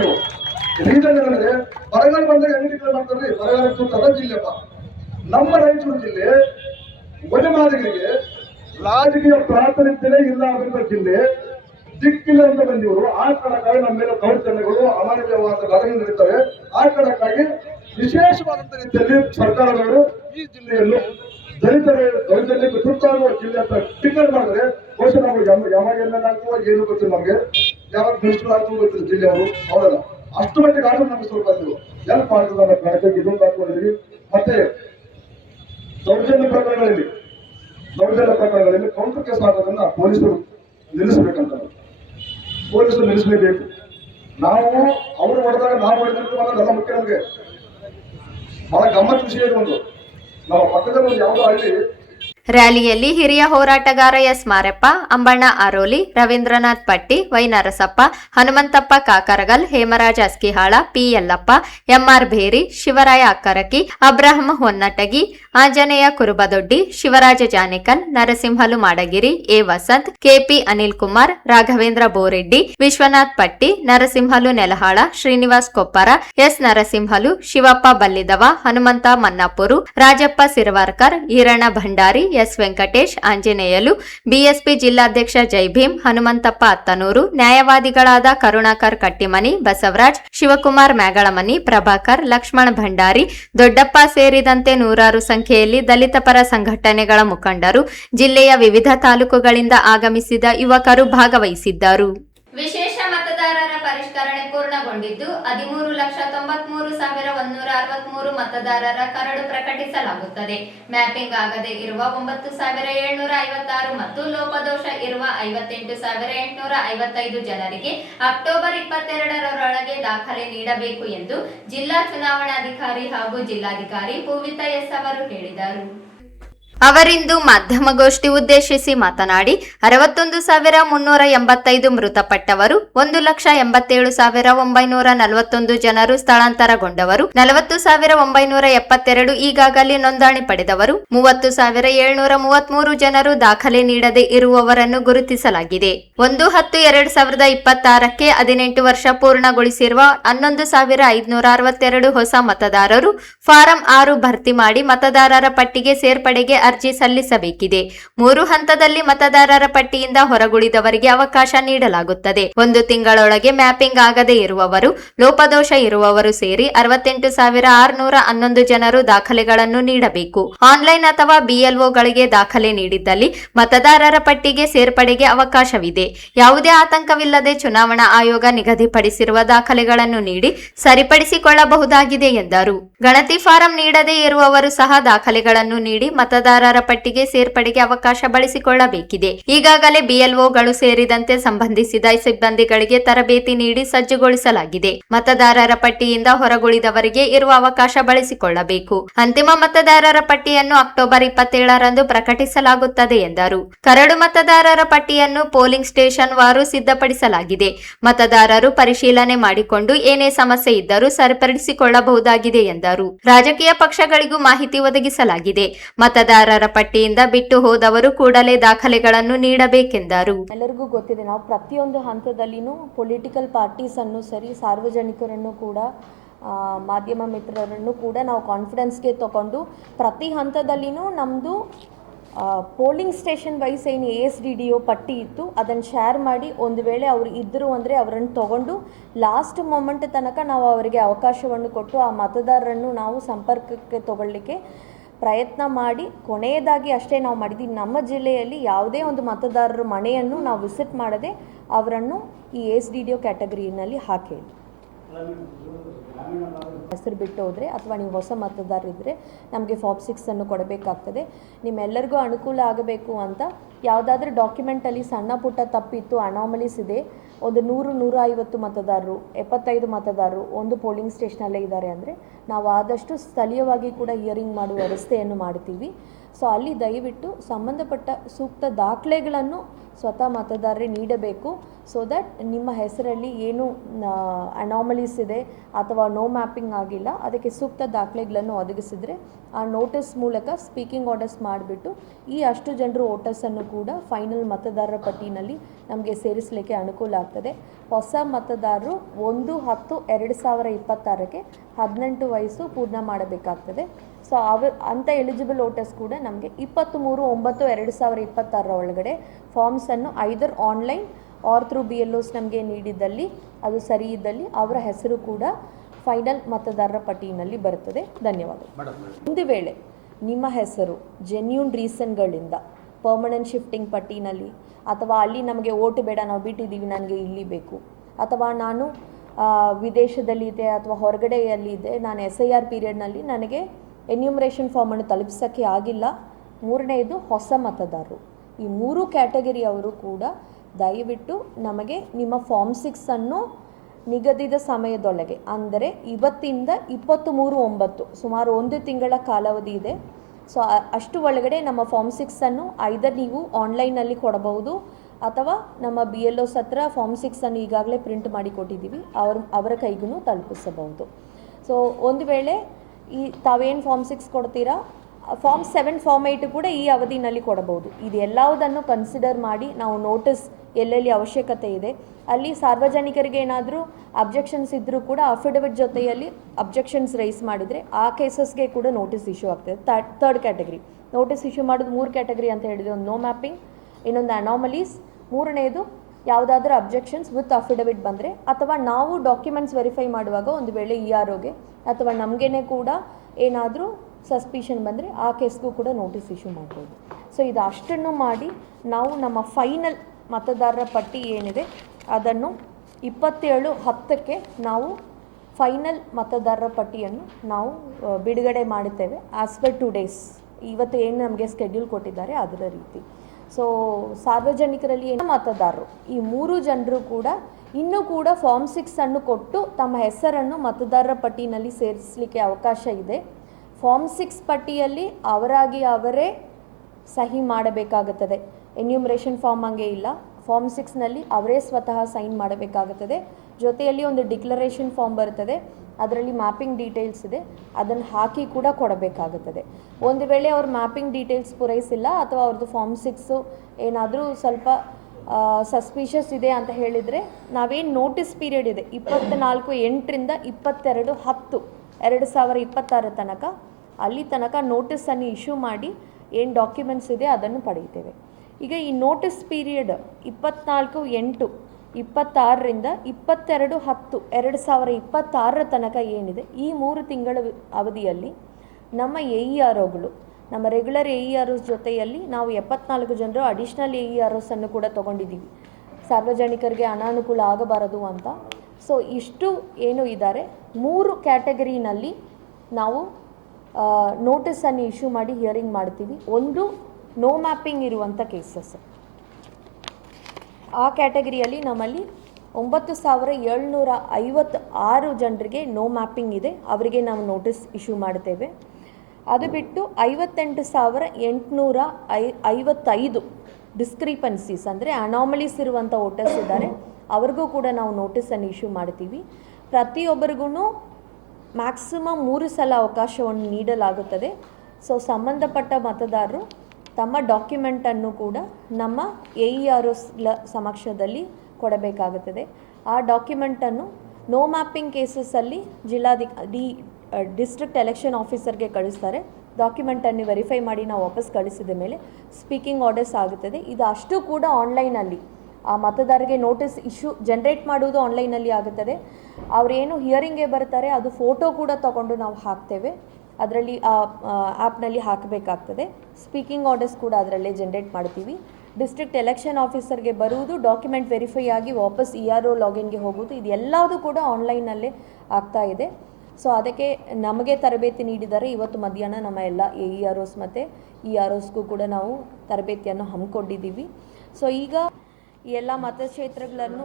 ನೀವು. ರೀಸನ್ ಏನಂದ್ರೆ ಬರಗಾಲ ಬಂದಾಗ ಹೆಂಗ್ ಡಿಕ್ಲೇರ್ ಮಾಡ್ತಾರ್ರಿ, ಬರಗಾಲ ತುತ್ತಾದ ಜಿಲ್ಲೆಪ್ಪ. ನಮ್ಮ ರಾಯಚೂರು ಜಿಲ್ಲೆ ಒಲೆಮಾದಿಗಳಿಗೆ ರಾಜಕೀಯ ಪ್ರಾತಿನಿಧ್ಯನೇ ಇಲ್ಲ ಆಗಿರುವ ಜಿಲ್ಲೆ, ದಿಕ್ಕಿಲ್ಲ ಅಂತ ಬಂದಿವರು. ಆ ಕಾರಣಕ್ಕಾಗಿ ನಮ್ಮ ಮೇಲೆ ದೌರ್ಜನ್ಯಗಳು, ಅಮಾನವೀಯವಾದ ಘಟನೆ ನಡೀತವೆ. ಆ ಕಾರಣಕ್ಕಾಗಿ ವಿಶೇಷವಾದಂತ ರೀತಿಯಲ್ಲಿ ಸರ್ಕಾರಗಳು ಈ ಜಿಲ್ಲೆಯನ್ನು ದಲಿತರ ದೌರ್ಜನ್ಯಕ್ಕೆ ತುತ್ತಾಗುವ ಜಿಲ್ಲೆ ಅಂತ ಡಿಕ್ಲೇರ್ ಮಾಡಿದ್ರೆ ಬಹುಶಃ ನಮಗೆ ಯಾವಾಗ ಏನಾಗ್ತವ ಏನು ಗೊತ್ತಿಲ್ಲ, ನಮಗೆ ಯಾವಾಗ ಮಿನಿಸ್ಟರ್ ಆಗ್ತೂ ಗೊತ್ತಿಲ್ಲ ಜಿಲ್ಲೆಯವರು. ಹೌದಲ್ಲ, ಅಷ್ಟು ಮಟ್ಟಿಗೆ ಆದ್ರೂ ನಮಗೆ ಸ್ವಲ್ಪ ಬಂದಿದ್ರು ಎಲ್ಲ ಮಾಡ್ತದೆ ನಮ್ಮ ಕಣಕ್ಕೆ ಇದೊಂದು ಹಾಕೊಂಡಿದ್ವಿ. ಮತ್ತೆ ದೌರ್ಜನ್ಯ ಪ್ರಕರಣಗಳಲ್ಲಿ ಕೌಂಟರ್ ಕೇಸ್ ಆಗೋದನ್ನ ಪೊಲೀಸರು ನಿಲ್ಲಿಸಬೇಕಂತ, ಪೊಲೀಸರು ನಿಲ್ಲಿಸಲೇಬೇಕು. ನಾವು ಅವರು ಹೊಡೆದಾಗ ನಾವು ಹೊಡೆದಿರ್ತೀವಿ ಅನ್ನೋದೆಲ್ಲ ಮುಖ್ಯ. ನಮಗೆ ಬಹಳ ಗಮ್ಮತ್ ವಿಷಯ ಇದೆ. ಒಂದು ನಮ್ಮ ಪಕ್ಕದಲ್ಲಿ ಒಂದು ಯಾವುದೋ ಹಳ್ಳಿ ರ್ಯಾಲಿಯಲ್ಲಿ ಹಿರಿಯ ಹೋರಾಟಗಾರ S Mareppa, Ambanna Aroli, Ravindranath Patti, Y Narasappa, Hanumanthappa Kakaragal, Hemaraja Askihala, P Yallappa, MR Bheri, Shivaraya Akkaraki, Abraham Honnatagi, Anjaneya Kurubadoddi, Shivaraja Janikan, Narasimhalu Madagiri, A Vasanth, KP Anil Kumar, Raghavendra Boreddy, Vishwanath Patti, Narasimhalu Nelahala, Srinivas Koppara, S Narasimhalu, Shivappa Ballidava, Hanumantha Mannapuru, Rajappa Siravarkar, Eranna Bhandari, S Venkatesh, Anjaneyalu, BSP ಜಿಲ್ಲಾಧ್ಯಕ್ಷ ಜೈಭೀಮ್, ಹನುಮಂತಪ್ಪ ಅತ್ತನೂರು, ನ್ಯಾಯವಾದಿಗಳಾದ ಕರುಣಾಕರ್ ಕಟ್ಟಿಮನಿ, ಬಸವರಾಜ್, ಶಿವಕುಮಾರ್ ಮ್ಯಾಗಳಮನಿ, ಪ್ರಭಾಕರ್, ಲಕ್ಷ್ಮಣ್ ಭಂಡಾರಿ, ದೊಡ್ಡಪ್ಪ ಸೇರಿದಂತೆ ನೂರಾರು ಸಂಖ್ಯೆಯಲ್ಲಿ ದಲಿತ ಪರ ಸಂಘಟನೆಗಳ ಮುಖಂಡರು, ಜಿಲ್ಲೆಯ ವಿವಿಧ ತಾಲೂಕುಗಳಿಂದ ಆಗಮಿಸಿದ ಯುವಕರು ಭಾಗವಹಿಸಿದ್ದರು. ವಿಶೇಷ ಮತದಾರರ ಪರಿಷ್ಕರಣೆ ಪೂರ್ಣಗೊಂಡಿದ್ದು 13,93,163 ಮತದಾರರ ಕರಡು ಪ್ರಕಟಿಸಲಾಗುತ್ತದೆ. ಮ್ಯಾಪಿಂಗ್ ಆಗದೆ ಇರುವ 9,756 ಮತ್ತು ಲೋಪದೋಷ ಇರುವ 58,855 ಜನರಿಗೆ ಅಕ್ಟೋಬರ್ 22ರೊಳಗೆ ದಾಖಲೆ ನೀಡಬೇಕು ಎಂದು ಜಿಲ್ಲಾ ಚುನಾವಣಾಧಿಕಾರಿ ಹಾಗೂ ಜಿಲ್ಲಾಧಿಕಾರಿ ಪೂವಿತಾ ಎಸ್ ಅವರು ಹೇಳಿದರು. ಅವರಿಂದು ಮಾಧ್ಯಮಗೋಷ್ಠಿ ಉದ್ದೇಶಿಸಿ ಮಾತನಾಡಿ 61,385 ಮೃತಪಟ್ಟವರು, 1,87,941 ಜನರು ಸ್ಥಳಾಂತರಗೊಂಡವರು, 40,972 ಈಗಾಗಲೇ ನೋಂದಣಿ ಪಡೆದವರು, 30,733 ಜನರು ದಾಖಲೆ ನೀಡದೆ ಇರುವವರನ್ನು ಗುರುತಿಸಲಾಗಿದೆ. 1/10/2026ಕ್ಕೆ 18 ವರ್ಷ ಪೂರ್ಣಗೊಳಿಸಿರುವ 11,562 ಹೊಸ ಮತದಾರರು ಫಾರಂ 6 ಭರ್ತಿ ಮಾಡಿ ಮತದಾರರ ಪಟ್ಟಿಗೆ ಸೇರ್ಪಡೆಗೆ ಅರ್ಜಿ ಸಲ್ಲಿಸಬೇಕಿದೆ. 3 ಹಂತದಲ್ಲಿ ಮತದಾರರ ಪಟ್ಟಿಯಿಂದ ಹೊರಗುಳಿದವರಿಗೆ ಅವಕಾಶ ನೀಡಲಾಗುತ್ತದೆ. 1 ತಿಂಗಳೊಳಗೆ ಮ್ಯಾಪಿಂಗ್ ಆಗದೇ ಇರುವವರು, ಲೋಪದೋಷ ಇರುವವರು ಸೇರಿ 68,611 ಜನರು ದಾಖಲೆಗಳನ್ನು ನೀಡಬೇಕು. ಆನ್ಲೈನ್ ಅಥವಾ ಬಿಎಲ್ಒಗಳಿಗೆ ದಾಖಲೆ ನೀಡಿದ್ದಲ್ಲಿ ಮತದಾರರ ಪಟ್ಟಿಗೆ ಸೇರ್ಪಡೆಗೆ ಅವಕಾಶವಿದೆ. ಯಾವುದೇ ಆತಂಕವಿಲ್ಲದೆ ಚುನಾವಣಾ ಆಯೋಗ ನಿಗದಿಪಡಿಸಿರುವ ದಾಖಲೆಗಳನ್ನು ನೀಡಿ ಸರಿಪಡಿಸಿಕೊಳ್ಳಬಹುದಾಗಿದೆ ಎಂದರು. ಗಣತಿ ಫಾರಂ ನೀಡದೇ ಇರುವವರು ಸಹ ದಾಖಲೆಗಳನ್ನು ನೀಡಿ ಮತದಾರರ ಪಟ್ಟಿಗೆ ಸೇರ್ಪಡೆಗೆ ಅವಕಾಶ ಬಳಸಿಕೊಳ್ಳಬೇಕಿದೆ. ಈಗಾಗಲೇ ಬಿಎಲ್ಒಗಳು ಸೇರಿದಂತೆ ಸಂಬಂಧಿಸಿದ ಸಿಬ್ಬಂದಿಗಳಿಗೆ ತರಬೇತಿ ನೀಡಿ ಸಜ್ಜುಗೊಳಿಸಲಾಗಿದೆ. ಮತದಾರರ ಪಟ್ಟಿಯಿಂದ ಹೊರಗುಳಿದವರಿಗೆ ಇರುವ ಅವಕಾಶ ಬಳಸಿಕೊಳ್ಳಬೇಕು. ಅಂತಿಮ ಮತದಾರರ ಪಟ್ಟಿಯನ್ನು ಅಕ್ಟೋಬರ್ 27ರಂದು ಪ್ರಕಟಿಸಲಾಗುತ್ತದೆ ಎಂದರು. ಕರಡು ಮತದಾರರ ಪಟ್ಟಿಯನ್ನು ಪೋಲಿಂಗ್ ಸ್ಟೇಷನ್ ವಾರು ಸಿದ್ಧಪಡಿಸಲಾಗಿದೆ. ಮತದಾರರು ಪರಿಶೀಲನೆ ಮಾಡಿಕೊಂಡು ಏನೇ ಸಮಸ್ಯೆ ಇದ್ದರೂ ಸರಿಪಡಿಸಿಕೊಳ್ಳಬಹುದಾಗಿದೆ ಎಂದರು. ರಾಜಕೀಯ ಪಕ್ಷಗಳಿಗೂ ಮಾಹಿತಿ ಒದಗಿಸಲಾಗಿದೆ. ಮತದಾರರ ಪಟ್ಟಿಯಿಂದ ಬಿಟ್ಟು ಹೋದವರು ಕೂಡಲೇ ದಾಖಲೆಗಳನ್ನು ನೀಡಬೇಕೆಂದರು. ಎಲ್ಲರಿಗೂ ಗೊತ್ತಿದೆ, ನಾವು ಪ್ರತಿಯೊಂದು ಹಂತದಲ್ಲಿನೂ ಪೊಲಿಟಿಕಲ್ ಪಾರ್ಟೀಸ್ ಅನ್ನು ಸರಿ, ಸಾರ್ವಜನಿಕರನ್ನು ಕೂಡ, ಮಾಧ್ಯಮ ಮಿತ್ರರನ್ನು ಕೂಡ ನಾವು ಕಾನ್ಫಿಡೆನ್ಸ್ಗೆ ತಗೊಂಡು ಪ್ರತಿ ಹಂತದಲ್ಲಿನೂ ನಮ್ಮದು ಪೋಲಿಂಗ್ ಸ್ಟೇಷನ್ ವೈಸ್ ಏನು ASDDO ಪಟ್ಟಿ ಇತ್ತು ಅದನ್ನು ಶೇರ್ ಮಾಡಿ, ಒಂದು ವೇಳೆ ಅವರು ಇದ್ದರು ಅಂದರೆ ಅವರನ್ನು ತಗೊಂಡು ಲಾಸ್ಟ್ ಮೊಮೆಂಟ್ ತನಕ ನಾವು ಅವರಿಗೆ ಅವಕಾಶವನ್ನು ಕೊಟ್ಟು ಆ ಮತದಾರರನ್ನು ನಾವು ಸಂಪರ್ಕಕ್ಕೆ ತಗೊಳ್ಳಿಕ್ಕೆ ಪ್ರಯತ್ನ ಮಾಡಿ, ಕೊನೆಯದಾಗಿ ಅಷ್ಟೇ ನಾವು ಮಾಡಿದ್ದೀವಿ. ನಮ್ಮ ಜಿಲ್ಲೆಯಲ್ಲಿ ಯಾವುದೇ ಒಂದು ಮತದಾರರ ಮನೆಯನ್ನು ನಾವು ವಿಸಿಟ್ ಮಾಡದೆ ಅವರನ್ನು ಈ ASDDO ಕ್ಯಾಟಗರಿನಲ್ಲಿ ಹಾಕಿ ಹೆಸರು ಬಿಟ್ಟು ಹೋದರೆ ಅಥವಾ ನೀವು ಹೊಸ ಮತದಾರರಿದ್ದರೆ ನಮಗೆ ಫಾರ್ಮ್ 6 ಅನ್ನು ಕೊಡಬೇಕಾಗ್ತದೆ. ನಿಮ್ಮೆಲ್ಲರಿಗೂ ಅನುಕೂಲ ಆಗಬೇಕು ಅಂತ ಯಾವುದಾದ್ರೂ ಡಾಕ್ಯುಮೆಂಟಲ್ಲಿ ಸಣ್ಣ ಪುಟ್ಟ ತಪ್ಪಿತ್ತು, ಅನಾಮಲೀಸ್ ಇದೆ, ಒಂದು 100-150 ಮತದಾರರು, 75 ಮತದಾರರು ಒಂದು ಪೋಲಿಂಗ್ ಸ್ಟೇಷನಲ್ಲೇ ಇದ್ದಾರೆ ಅಂದರೆ ನಾವು ಆದಷ್ಟು ಸ್ಥಳೀಯವಾಗಿ ಕೂಡ ಹಿಯರಿಂಗ್ ಮಾಡುವ ವ್ಯವಸ್ಥೆಯನ್ನು ಮಾಡ್ತೀವಿ. ಸೊ ಅಲ್ಲಿ ದಯವಿಟ್ಟು ಸಂಬಂಧಪಟ್ಟ ಸೂಕ್ತ ದಾಖಲೆಗಳನ್ನು ಸ್ವತಃ ಮತದಾರರೇ ನೀಡಬೇಕು. ಸೊ ದಟ್ ನಿಮ್ಮ ಹೆಸರಲ್ಲಿ ಏನು ಅನಾಮಲೀಸ್ ಇದೆ ಅಥವಾ ನೋ ಮ್ಯಾಪಿಂಗ್ ಆಗಿಲ್ಲ ಅದಕ್ಕೆ ಸೂಕ್ತ ದಾಖಲೆಗಳನ್ನು ಒದಗಿಸಿದರೆ ಆ ನೋಟಿಸ್ ಮೂಲಕ ಸ್ಪೀಕಿಂಗ್ ಆರ್ಡರ್ಸ್ ಮಾಡಿಬಿಟ್ಟು ಈ ಅಷ್ಟು ಜನರು ವೋಟರ್ಸನ್ನು ಕೂಡ ಫೈನಲ್ ಮತದಾರರ ಪಟ್ಟಿನಲ್ಲಿ ನಮಗೆ ಸೇರಿಸಲಿಕ್ಕೆ ಅನುಕೂಲ ಆಗ್ತದೆ. ಹೊಸ ಮತದಾರರು 1/10/2026ಕ್ಕೆ 18 ವಯಸ್ಸು ಪೂರ್ಣ ಮಾಡಬೇಕಾಗ್ತದೆ. ಸೊ ಅಂಥ ಎಲಿಜಿಬಲ್ ವೋಟರ್ಸ್ ಕೂಡ ನಮಗೆ 23/9/2026 ಒಳಗಡೆ ಫಾರ್ಮ್ಸನ್ನು ಐದರ್ ಆನ್ಲೈನ್ ಆರ್ ಥ್ರೂ BLOs ನಮಗೆ ನೀಡಿದ್ದಲ್ಲಿ, ಅದು ಸರಿ ಇದ್ದಲ್ಲಿ ಅವರ ಹೆಸರು ಕೂಡ ಫೈನಲ್ ಮತದಾರರ ಪಟ್ಟಿಯಲ್ಲಿ ಬರುತ್ತದೆ. ಧನ್ಯವಾದಗಳು. ಒಂದು ವೇಳೆ ನಿಮ್ಮ ಹೆಸರು ಜೆನ್ಯೂನ್ ರೀಸನ್ಗಳಿಂದ ಪರ್ಮನೆಂಟ್ ಶಿಫ್ಟಿಂಗ್ ಪಟ್ಟಿನಲ್ಲಿ ಅಥವಾ ಅಲ್ಲಿ ನಮಗೆ ಓಟ್ ಬೇಡ, ನಾವು ಬಿಟ್ಟಿದ್ದೀವಿ, ನನಗೆ ಇಲ್ಲಿ ಬೇಕು, ಅಥವಾ ನಾನು ವಿದೇಶದಲ್ಲಿದ್ದೆ ಅಥವಾ ಹೊರಗಡೆಯಲ್ಲಿದ್ದೆ, ನಾನು SIR ಪೀರಿಯಡ್ನಲ್ಲಿ ನನಗೆ ಎನ್ಯೂಮರೇಷನ್ ಫಾರ್ಮನ್ನು ತಲುಪಿಸೋಕ್ಕೆ ಆಗಿಲ್ಲ. ಮೂರನೆಯದು ಹೊಸ ಮತದಾರರು. ಈ 3 ಕ್ಯಾಟಗರಿ ಅವರು ಕೂಡ ದಯವಿಟ್ಟು ನಮಗೆ ನಿಮ್ಮ ಫಾರ್ಮ್ 6 ಅನ್ನು ನಿಗದಿತ ಸಮಯದೊಳಗೆ, ಅಂದರೆ ಇವತ್ತಿಂದ 23/9 ಸುಮಾರು 1 ತಿಂಗಳ ಕಾಲಾವಧಿ ಇದೆ. ಸೊ ಅಷ್ಟು ಒಳಗಡೆ ನಮ್ಮ ಫಾರ್ಮ್ 6 ಅನ್ನು ಐದರ್ ನೀವು ಆನ್ಲೈನಲ್ಲಿ ಕೊಡಬಹುದು ಅಥವಾ ನಮ್ಮ BLOs ಹತ್ರ ಫಾರ್ಮ್ 6 ಅನ್ನು ಈಗಾಗಲೇ ಪ್ರಿಂಟ್ ಮಾಡಿ ಕೊಟ್ಟಿದ್ದೀವಿ, ಅವರ ಕೈಗೂ ತಲುಪಿಸಬಹುದು. ಸೊ ಒಂದು ವೇಳೆ ಈ ತಾವೇನು ಫಾರ್ಮ್ 6 ಕೊಡ್ತೀರಾ, ಫಾರ್ಮ್ 7 ಫಾರ್ಮ್ 8 ಕೂಡ ಈ ಅವಧಿನಲ್ಲಿ ಕೊಡಬಹುದು. ಇದೆಲ್ಲವುದನ್ನು ಕನ್ಸಿಡರ್ ಮಾಡಿ ನಾವು ನೋಟಿಸ್ ಎಲ್ಲೆಲ್ಲಿ ಅವಶ್ಯಕತೆ ಇದೆ ಅಲ್ಲಿ ಸಾರ್ವಜನಿಕರಿಗೆ ಏನಾದರೂ ಅಬ್ಜೆಕ್ಷನ್ಸ್ ಇದ್ದರೂ ಕೂಡ ಅಫಿಡವಿಟ್ ಜೊತೆಯಲ್ಲಿ ಅಬ್ಜೆಕ್ಷನ್ಸ್ ರೈಸ್ ಮಾಡಿದರೆ ಆ ಕೇಸಸ್ಗೆ ಕೂಡ ನೋಟಿಸ್ ಇಶ್ಯೂ ಆಗ್ತದೆ. ಥರ್ಡ್ ಕ್ಯಾಟಗರಿ ನೋಟಿಸ್ ಇಶ್ಯೂ ಮಾಡೋದು 3 ಕ್ಯಾಟಗರಿ ಅಂತ ಹೇಳಿದೆ. ಒಂದು ನೋ ಮ್ಯಾಪಿಂಗ್, ಇನ್ನೊಂದು ಅನಾಮಲೀಸ್, ಮೂರನೇದು ಯಾವುದಾದ್ರೂ ಅಬ್ಜೆಕ್ಷನ್ಸ್ ವಿತ್ ಅಫಿಡವಿಟ್ ಬಂದರೆ, ಅಥವಾ ನಾವು ಡಾಕ್ಯುಮೆಂಟ್ಸ್ ವೆರಿಫೈ ಮಾಡುವಾಗ ಒಂದು ವೇಳೆ EROಗೆ ಅಥವಾ ನಮಗೇನೆ ಕೂಡ ಏನಾದರೂ ಸಸ್ಪಿಷನ್ ಬಂದರೆ ಆ ಕೇಸ್ಗೂ ಕೂಡ ನೋಟಿಸ್ ಇಶ್ಯೂ ಮಾಡ್ಬೋದು. ಸೊ ಇದು ಅಷ್ಟನ್ನು ಮಾಡಿ ನಾವು ನಮ್ಮ ಫೈನಲ್ ಮತದಾರರ ಪಟ್ಟಿ ಏನಿದೆ ಅದನ್ನು 27/10ಕ್ಕೆ ನಾವು ಫೈನಲ್ ಮತದಾರರ ಪಟ್ಟಿಯನ್ನು ನಾವು ಬಿಡುಗಡೆ ಮಾಡುತ್ತೇವೆ. ಆಸ್ ಪರ್ 2 days, ಇವತ್ತು ಏನು ನಮಗೆ ಸ್ಕೆಡ್ಯೂಲ್ ಕೊಟ್ಟಿದ್ದಾರೆ ಅದರ ರೀತಿ. ಸೊ ಸಾರ್ವಜನಿಕರಲ್ಲಿ ಏನು ಮತದಾರರು ಈ 3 ಜನರು ಕೂಡ ಇನ್ನೂ ಕೂಡ ಫಾರ್ಮ್ 6 ಅನ್ನು ಕೊಟ್ಟು ತಮ್ಮ ಹೆಸರನ್ನು ಮತದಾರರ ಪಟ್ಟಿನಲ್ಲಿ ಸೇರಿಸಲಿಕ್ಕೆ ಅವಕಾಶ ಇದೆ. ಫಾರ್ಮ್ 6 ಪಟ್ಟಿಯಲ್ಲಿ ಅವರೇ ಸಹಿ ಮಾಡಬೇಕಾಗುತ್ತದೆ. ಎನ್ಯೂಮರೇಷನ್ ಫಾರ್ಮ್ ಹಂಗೆ ಇಲ್ಲ. ಫಾರ್ಮ್ 6ನಲ್ಲಿ ಅವರೇ ಸ್ವತಃ ಸೈನ್ ಮಾಡಬೇಕಾಗುತ್ತದೆ. ಜೊತೆಯಲ್ಲಿ ಒಂದು ಡಿಕ್ಲರೇಷನ್ ಫಾರ್ಮ್ ಬರುತ್ತದೆ, ಅದರಲ್ಲಿ ಮ್ಯಾಪಿಂಗ್ ಡೀಟೇಲ್ಸ್ ಇದೆ, ಅದನ್ನು ಹಾಕಿ ಕೂಡ ಕೊಡಬೇಕಾಗುತ್ತದೆ. ಒಂದು ವೇಳೆ ಅವ್ರ ಮ್ಯಾಪಿಂಗ್ ಡೀಟೇಲ್ಸ್ ಪೂರೈಸಿಲ್ಲ ಅಥವಾ ಅವ್ರದ್ದು ಫಾರ್ಮ್ 6 ಏನಾದರೂ ಸ್ವಲ್ಪ ಸಸ್ಪಿಷಿಯಸ್ ಇದೆ ಅಂತ ಹೇಳಿದರೆ, ನಾವೇನು ನೋಟಿಸ್ ಪೀರಿಯಡ್ ಇದೆ 24/8ರಿಂದ 22/10/2026 ತನಕ, ಅಲ್ಲಿ ತನಕ ನೋಟಿಸನ್ನು ಇಶ್ಯೂ ಮಾಡಿ ಏನು ಡಾಕ್ಯುಮೆಂಟ್ಸ್ ಇದೆ ಅದನ್ನು ಪಡೆಯುತ್ತೇವೆ. ಈಗ ಈ ನೋಟಿಸ್ ಪೀರಿಯಡ್ 24/8/26ರಿಂದ 22/10/2026 ತನಕ ಏನಿದೆ, ಈ 3 ತಿಂಗಳ ಅವಧಿಯಲ್ಲಿ ನಮ್ಮ AEROಗಳು, ನಮ್ಮ ರೆಗ್ಯುಲರ್ AEROಸ್ ಜೊತೆಯಲ್ಲಿ ನಾವು 74 ಜನರು ಅಡಿಷ್ನಲ್ AEROಸನ್ನು ಕೂಡ ತೊಗೊಂಡಿದ್ದೀವಿ, ಸಾರ್ವಜನಿಕರಿಗೆ ಅನಾನುಕೂಲ ಆಗಬಾರದು ಅಂತ. ಸೊ ಇಷ್ಟು ಏನು ಇದ್ದಾರೆ 3 ಕ್ಯಾಟಗರಿನಲ್ಲಿ ನಾವು ನೋಟಿಸನ್ನು ಇಶ್ಯೂ ಮಾಡಿ ಹಿಯರಿಂಗ್ ಮಾಡ್ತೀವಿ. ಒಂದು ನೋ ಮ್ಯಾಪಿಂಗ್ ಇರುವಂಥ ಕೇಸಸ್, ಆ ಕ್ಯಾಟಗರಿಯಲ್ಲಿ ನಮ್ಮಲ್ಲಿ 9756 ಜನರಿಗೆ ನೋ ಮ್ಯಾಪಿಂಗ್ ಇದೆ, ಅವರಿಗೆ ನಾವು ನೋಟಿಸ್ ಇಶ್ಯೂ ಮಾಡ್ತೇವೆ. ಅದು ಬಿಟ್ಟು 58,855 ಡಿಸ್ಕ್ರಿಪನ್ಸೀಸ್ ಅಂದರೆ ಅನಾಮಲೀಸ್ ಇರುವಂಥ ವೋಟರ್ಸ್ ಇದ್ದಾರೆ, ಅವ್ರಿಗೂ ಕೂಡ ನಾವು ನೋಟಿಸನ್ನು ಇಶ್ಯೂ ಮಾಡ್ತೀವಿ. ಪ್ರತಿಯೊಬ್ಬರಿಗೂ ಮ್ಯಾಕ್ಸಿಮಮ್ 3 ಸಲ ಅವಕಾಶವನ್ನು ನೀಡಲಾಗುತ್ತದೆ. ಸೊ ಸಂಬಂಧಪಟ್ಟ ಮತದಾರರು ತಮ್ಮ ಡಾಕ್ಯುಮೆಂಟನ್ನು ಕೂಡ ನಮ್ಮ AEROಸ್ ಸಮಕ್ಷದಲ್ಲಿ ಕೊಡಬೇಕಾಗುತ್ತದೆ. ಆ ಡಾಕ್ಯುಮೆಂಟನ್ನು ನೋ ಮ್ಯಾಪಿಂಗ್ ಕೇಸಸ್ಸಲ್ಲಿ ಡಿಸ್ಟ್ರಿಕ್ಟ್ ಎಲೆಕ್ಷನ್ ಆಫೀಸರ್ಗೆ ಕಳಿಸ್ತಾರೆ. ಡಾಕ್ಯುಮೆಂಟನ್ನು ವೆರಿಫೈ ಮಾಡಿ ನಾವು ವಾಪಸ್ ಕಳಿಸಿದ ಮೇಲೆ ಸ್ಪೀಕಿಂಗ್ ಆರ್ಡರ್ಸ್ ಆಗುತ್ತದೆ. ಇದು ಅಷ್ಟು ಕೂಡ ಆನ್ಲೈನಲ್ಲಿ ಆ ಮತದಾರರಿಗೆ ನೋಟಿಸ್ ಇಶ್ಯೂ ಜನ್ರೇಟ್ ಮಾಡುವುದು ಆನ್ಲೈನಲ್ಲಿ ಆಗುತ್ತದೆ. ಅವರೇನು ಹಿಯರಿಂಗ್ಗೆ ಬರ್ತಾರೆ ಅದು ಫೋಟೋ ಕೂಡ ತಗೊಂಡು ನಾವು ಹಾಕ್ತೇವೆ, ಅದರಲ್ಲಿ ಆ ಆ್ಯಪ್ನಲ್ಲಿ ಹಾಕಬೇಕಾಗ್ತದೆ. ಸ್ಪೀಕಿಂಗ್ ಆರ್ಡರ್ಸ್ ಕೂಡ ಅದರಲ್ಲೇ ಜನ್ರೇಟ್ ಮಾಡ್ತೀವಿ. ಡಿಸ್ಟ್ರಿಕ್ಟ್ ಎಲೆಕ್ಷನ್ ಆಫೀಸರ್ಗೆ ಬರುವುದು, ಡಾಕ್ಯುಮೆಂಟ್ ವೆರಿಫೈ ಆಗಿ ವಾಪಸ್ ERO ಲಾಗಿನ್ಗೆ ಹೋಗುವುದು, ಇದೆಲ್ಲದೂ ಕೂಡ ಆನ್ಲೈನಲ್ಲೇ ಆಗ್ತಾ ಇದೆ. ಸೊ ಅದಕ್ಕೆ ನಮಗೆ ತರಬೇತಿ ನೀಡಿದ್ದಾರೆ. ಇವತ್ತು ಮಧ್ಯಾಹ್ನ ನಮ್ಮ ಎಲ್ಲ AEROಸ್ ಮತ್ತು EROಸ್ಗೂ ಕೂಡ ನಾವು ತರಬೇತಿಯನ್ನು ಹಮ್ಮಿಕೊಂಡಿದ್ದೀವಿ. ಸೊ ಈಗ ಈ ಎಲ್ಲ ಮತಕ್ಷೇತ್ರಗಳನ್ನು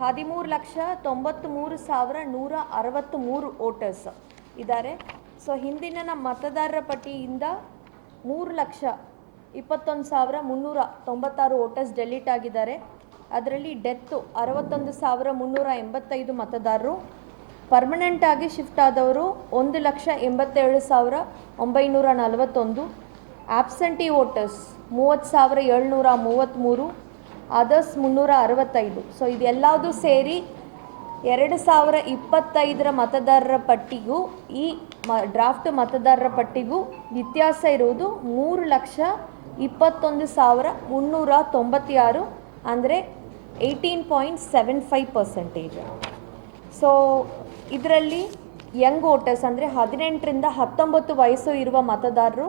13,93,163 ವೋಟರ್ಸ್ ಇದ್ದಾರೆ. ಸೊ ಹಿಂದಿನ ನಮ್ಮ ಮತದಾರರ ಪಟ್ಟಿಯಿಂದ 3,21,396 ವೋಟರ್ಸ್ ಡೆಲೀಟ್ ಆಗಿದ್ದಾರೆ. ಅದರಲ್ಲಿ ಡೆತ್ತು 61,385 ಮತದಾರರು, ಪರ್ಮನೆಂಟ್ ಆಗಿ ಶಿಫ್ಟ್ ಆದವರು 1,87,941, ಆಬ್ಸೆಂಟಿ ವೋಟರ್ಸ್ 30,733, ಅದರ್ಸ್ 365. ಸೊ ಇದೆಲ್ಲದೂ ಸೇರಿ 2025 ಮತದಾರರ ಪಟ್ಟಿಗೂ ಈ ಡ್ರಾಫ್ಟ್ ಮತದಾರರ ಪಟ್ಟಿಗೂ ವ್ಯತ್ಯಾಸ ಇರುವುದು 3,21,396, ಅಂದರೆ 18.75%. ಸೊ ಇದರಲ್ಲಿ ಯಂಗ್ ವೋಟರ್ಸ್ ಅಂದರೆ 18ರಿಂದ 19 ವಯಸ್ಸು ಇರುವ ಮತದಾರರು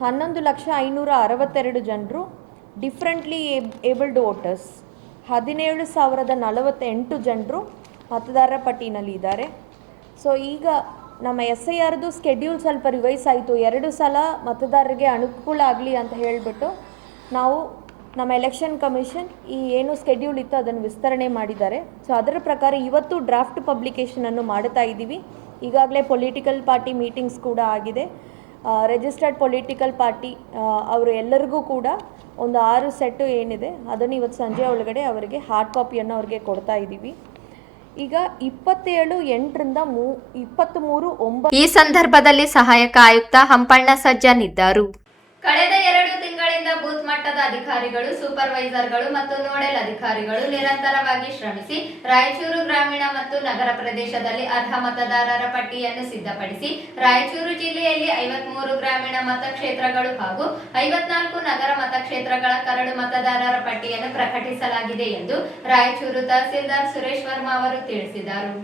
11,562 ಜನರು, ಡಿಫ್ರೆಂಟ್ಲಿ ಏಬಲ್ಡ್ ವೋಟರ್ಸ್ 17,048 ಜನರು ಮತದಾರರ ಪಟ್ಟಿನಲ್ಲಿ ಇದ್ದಾರೆ. ಸೊ ಈಗ ನಮ್ಮ SIRದು ಸ್ಕೆಡ್ಯೂಲ್ ಸ್ವಲ್ಪ ರಿವೈಸ್ ಆಯಿತು. 2 ಸಲ ಮತದಾರರಿಗೆ ಅನುಕೂಲ ಆಗಲಿ ಅಂತ ಹೇಳಿಬಿಟ್ಟು ನಾವು ನಮ್ಮ ಎಲೆಕ್ಷನ್ ಕಮಿಷನ್ ಈ ಏನು ಸ್ಕೆಡ್ಯೂಲ್ ಇತ್ತು ಅದನ್ನು ವಿಸ್ತರಣೆ ಮಾಡಿದ್ದಾರೆ. ಸೊ ಅದರ ಪ್ರಕಾರ ಇವತ್ತು ಡ್ರಾಫ್ಟ್ ಪಬ್ಲಿಕೇಷನನ್ನು ಮಾಡ್ತಾ ಇದ್ದೀವಿ. ಈಗಾಗಲೇ ಪೊಲಿಟಿಕಲ್ ಪಾರ್ಟಿ ಮೀಟಿಂಗ್ಸ್ ಕೂಡ ಆಗಿದೆ. ರಿಜಿಸ್ಟರ್ಡ್ ಪೊಲಿಟಿಕಲ್ ಪಾರ್ಟಿ ಅವರು ಎಲ್ಲರಿಗೂ ಕೂಡ ಒಂದು 6 ಸೆಟ್ಟು ಏನಿದೆ ಅದನ್ನು ಇವತ್ತು ಸಂಜೆ ಒಳಗಡೆ ಅವರಿಗೆ ಹಾರ್ಡ್ ಕಾಪಿಯನ್ನು ಅವರಿಗೆ ಕೊಡ್ತಾ ಇದ್ದೀವಿ. ಈಗ 27/8ರಿಂದ 23/9 ಈ ಸಂದರ್ಭದಲ್ಲಿ ಸಹಾಯಕ ಆಯುಕ್ತ ಹಂಪಣ್ಣ ಸಜ್ಜನ್ ಇದ್ದರು. ಕಳೆದ 2 ತಿಂಗಳ ದಿನಗಳಿಂದ ಬೂತ್ ಮಟ್ಟದ ಅಧಿಕಾರಿಗಳು, ಸೂಪರ್ವೈಸರ್ಗಳು ಮತ್ತು ನೋಡೆಲ್ ಅಧಿಕಾರಿಗಳು ನಿರಂತರವಾಗಿ ಶ್ರಮಿಸಿ ರಾಯಚೂರು ಗ್ರಾಮೀಣ ಮತ್ತು ನಗರ ಪ್ರದೇಶದಲ್ಲಿ ಅರ್ಹ ಮತದಾರರ ಪಟ್ಟಿಯನ್ನು ಸಿದ್ಧಪಡಿಸಿ ರಾಯಚೂರು ಜಿಲ್ಲೆಯಲ್ಲಿ 53 ಗ್ರಾಮೀಣ ಮತಕ್ಷೇತ್ರಗಳು ಹಾಗೂ 54 ನಗರ ಮತಕ್ಷೇತ್ರಗಳ ಕರಡು ಮತದಾರರ ಪಟ್ಟಿಯನ್ನು ಪ್ರಕಟಿಸಲಾಗಿದೆ ಎಂದು ರಾಯಚೂರು ತಹಸೀಲ್ದಾರ್ ಸುರೇಶ್ ವರ್ಮಾ ಅವರು ತಿಳಿಸಿದರು.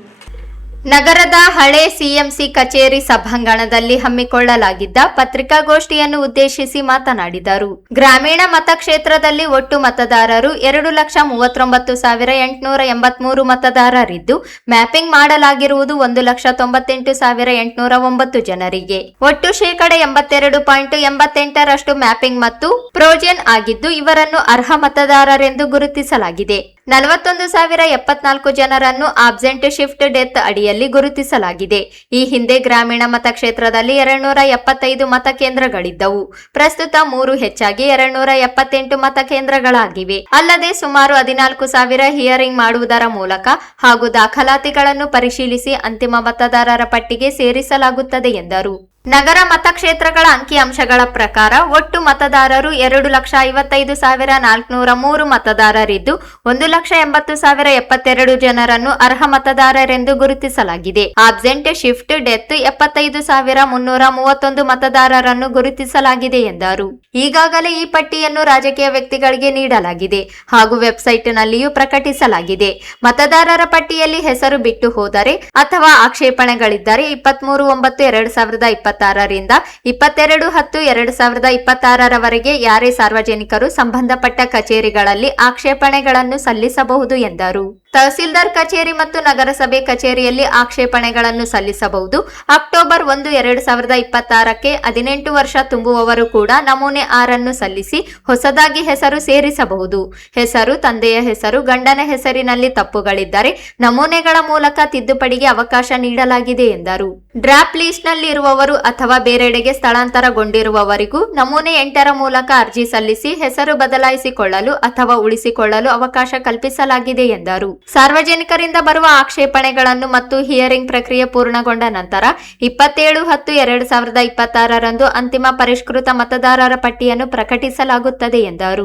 ನಗರದ ಹಳೆ ಸಿಎಂಸಿ ಕಚೇರಿ ಸಭಾಂಗಣದಲ್ಲಿ ಹಮ್ಮಿಕೊಳ್ಳಲಾಗಿದ್ದ ಪತ್ರಿಕಾಗೋಷ್ಠಿಯನ್ನು ಉದ್ದೇಶಿಸಿ ಮಾತನಾಡಿದರು. ಗ್ರಾಮೀಣ ಮತಕ್ಷೇತ್ರದಲ್ಲಿ ಒಟ್ಟು ಮತದಾರರು 2,39,883 ಮತದಾರರಿದ್ದು ಮ್ಯಾಪಿಂಗ್ ಮಾಡಲಾಗಿರುವುದು 1,98,809 ಜನರಿಗೆ. ಒಟ್ಟು ಶೇಕಡ 82.88% ಮ್ಯಾಪಿಂಗ್ ಮತ್ತು ಪ್ರೋಜನ್ ಆಗಿದ್ದು ಇವರನ್ನು ಅರ್ಹ ಮತದಾರರೆಂದು ಗುರುತಿಸಲಾಗಿದೆ. 41,074 ಜನರನ್ನು ಆಬ್ಸೆಂಟ್ ಶಿಫ್ಟ್ ಡೆತ್ ಅಡಿಯಲ್ಲಿ ಗುರುತಿಸಲಾಗಿದೆ. ಈ ಹಿಂದೆ ಗ್ರಾಮೀಣ ಮತಕ್ಷೇತ್ರದಲ್ಲಿ 275 ಮತಕೇಂದ್ರಗಳಿದ್ದವು. ಪ್ರಸ್ತುತ 3 ಹೆಚ್ಚಾಗಿ 278 ಮತಕೇಂದ್ರಗಳಾಗಿವೆ. ಅಲ್ಲದೆ ಸುಮಾರು 14,000 ಹಿಯರಿಂಗ್ ಮಾಡುವುದರ ಮೂಲಕ ಹಾಗೂ ದಾಖಲಾತಿಗಳನ್ನು ಪರಿಶೀಲಿಸಿ ಅಂತಿಮ ಮತದಾರರ ಪಟ್ಟಿಗೆ ಸೇರಿಸಲಾಗುತ್ತದೆ ಎಂದರು. ನಗರ ಮತಕ್ಷೇತ್ರಗಳ ಅಂಕಿಅಂಶಗಳ ಪ್ರಕಾರ ಒಟ್ಟು ಮತದಾರರು 2,55,403 ಮತದಾರರಿದ್ದು 1,80,072 ಜನರನ್ನು ಅರ್ಹ ಮತದಾರರೆಂದು ಗುರುತಿಸಲಾಗಿದೆ. ಆಬ್ಸೆಂಟ್ ಶಿಫ್ಟ್ ಡೆತ್ 75,331 ಮತದಾರರನ್ನು ಗುರುತಿಸಲಾಗಿದೆ ಎಂದರು. ಈಗಾಗಲೇ ಈ ಪಟ್ಟಿಯನ್ನು ರಾಜಕೀಯ ವ್ಯಕ್ತಿಗಳಿಗೆ ನೀಡಲಾಗಿದೆ ಹಾಗೂ ವೆಬ್ಸೈಟ್ನಲ್ಲಿಯೂ ಪ್ರಕಟಿಸಲಾಗಿದೆ. ಮತದಾರರ ಪಟ್ಟಿಯಲ್ಲಿ ಹೆಸರು ಬಿಟ್ಟು ಹೋದರೆ ಅಥವಾ ಆಕ್ಷೇಪಣೆಗಳಿದ್ದರೆ 23/9/2026 ರಿಂದ 22/10/2026 ಯಾರೇ ಸಾರ್ವಜನಿಕರು ಸಂಬಂಧಪಟ್ಟ ಕಚೇರಿಗಳಲ್ಲಿ ಆಕ್ಷೇಪಣೆಗಳನ್ನು ಸಲ್ಲಿಸಬಹುದು ಎಂದರು. ತಹಸೀಲ್ದಾರ್ ಕಚೇರಿ ಮತ್ತು ನಗರಸಭೆ ಕಚೇರಿಯಲ್ಲಿ ಆಕ್ಷೇಪಣೆಗಳನ್ನು ಸಲ್ಲಿಸಬಹುದು. ಅಕ್ಟೋಬರ್ 1, 2026ಕ್ಕೆ 18 ವರ್ಷ ತುಂಬುವವರು ಕೂಡ ನಮೂನೆ 6 ಅನ್ನು ಸಲ್ಲಿಸಿ ಹೊಸದಾಗಿ ಹೆಸರು ಸೇರಿಸಬಹುದು. ಹೆಸರು, ತಂದೆಯ ಹೆಸರು, ಗಂಡನ ಹೆಸರಿನಲ್ಲಿ ತಪ್ಪುಗಳಿದ್ದರೆ ನಮೂನೆಗಳ ಮೂಲಕ ತಿದ್ದುಪಡಿಗೆ ಅವಕಾಶ ನೀಡಲಾಗಿದೆ ಎಂದರು. ಡ್ರಾಪ್ ಲಿಸ್ಟ್ನಲ್ಲಿ ಇರುವವರು ಅಥವಾ ಬೇರೆಡೆಗೆ ಸ್ಥಳಾಂತರಗೊಂಡಿರುವವರಿಗೂ ನಮೂನೆ 8 ಮೂಲಕ ಅರ್ಜಿ ಸಲ್ಲಿಸಿ ಹೆಸರು ಬದಲಾಯಿಸಿಕೊಳ್ಳಲು ಅಥವಾ ಉಳಿಸಿಕೊಳ್ಳಲು ಅವಕಾಶ ಕಲ್ಪಿಸಲಾಗಿದೆ ಎಂದರು. ಸಾರ್ವಜನಿಕರಿಂದ ಬರುವ ಆಕ್ಷೇಪಣೆಗಳನ್ನು ಮತ್ತು ಹಿಯರಿಂಗ್ ಪ್ರಕ್ರಿಯೆ ಪೂರ್ಣಗೊಂಡ ನಂತರ 27/10/2026 ರಂದು ಅಂತಿಮ ಪರಿಷ್ಕೃತ ಮತದಾರರ ಪಟ್ಟಿಯನ್ನು ಪ್ರಕಟಿಸಲಾಗುತ್ತದೆ ಎಂದರು.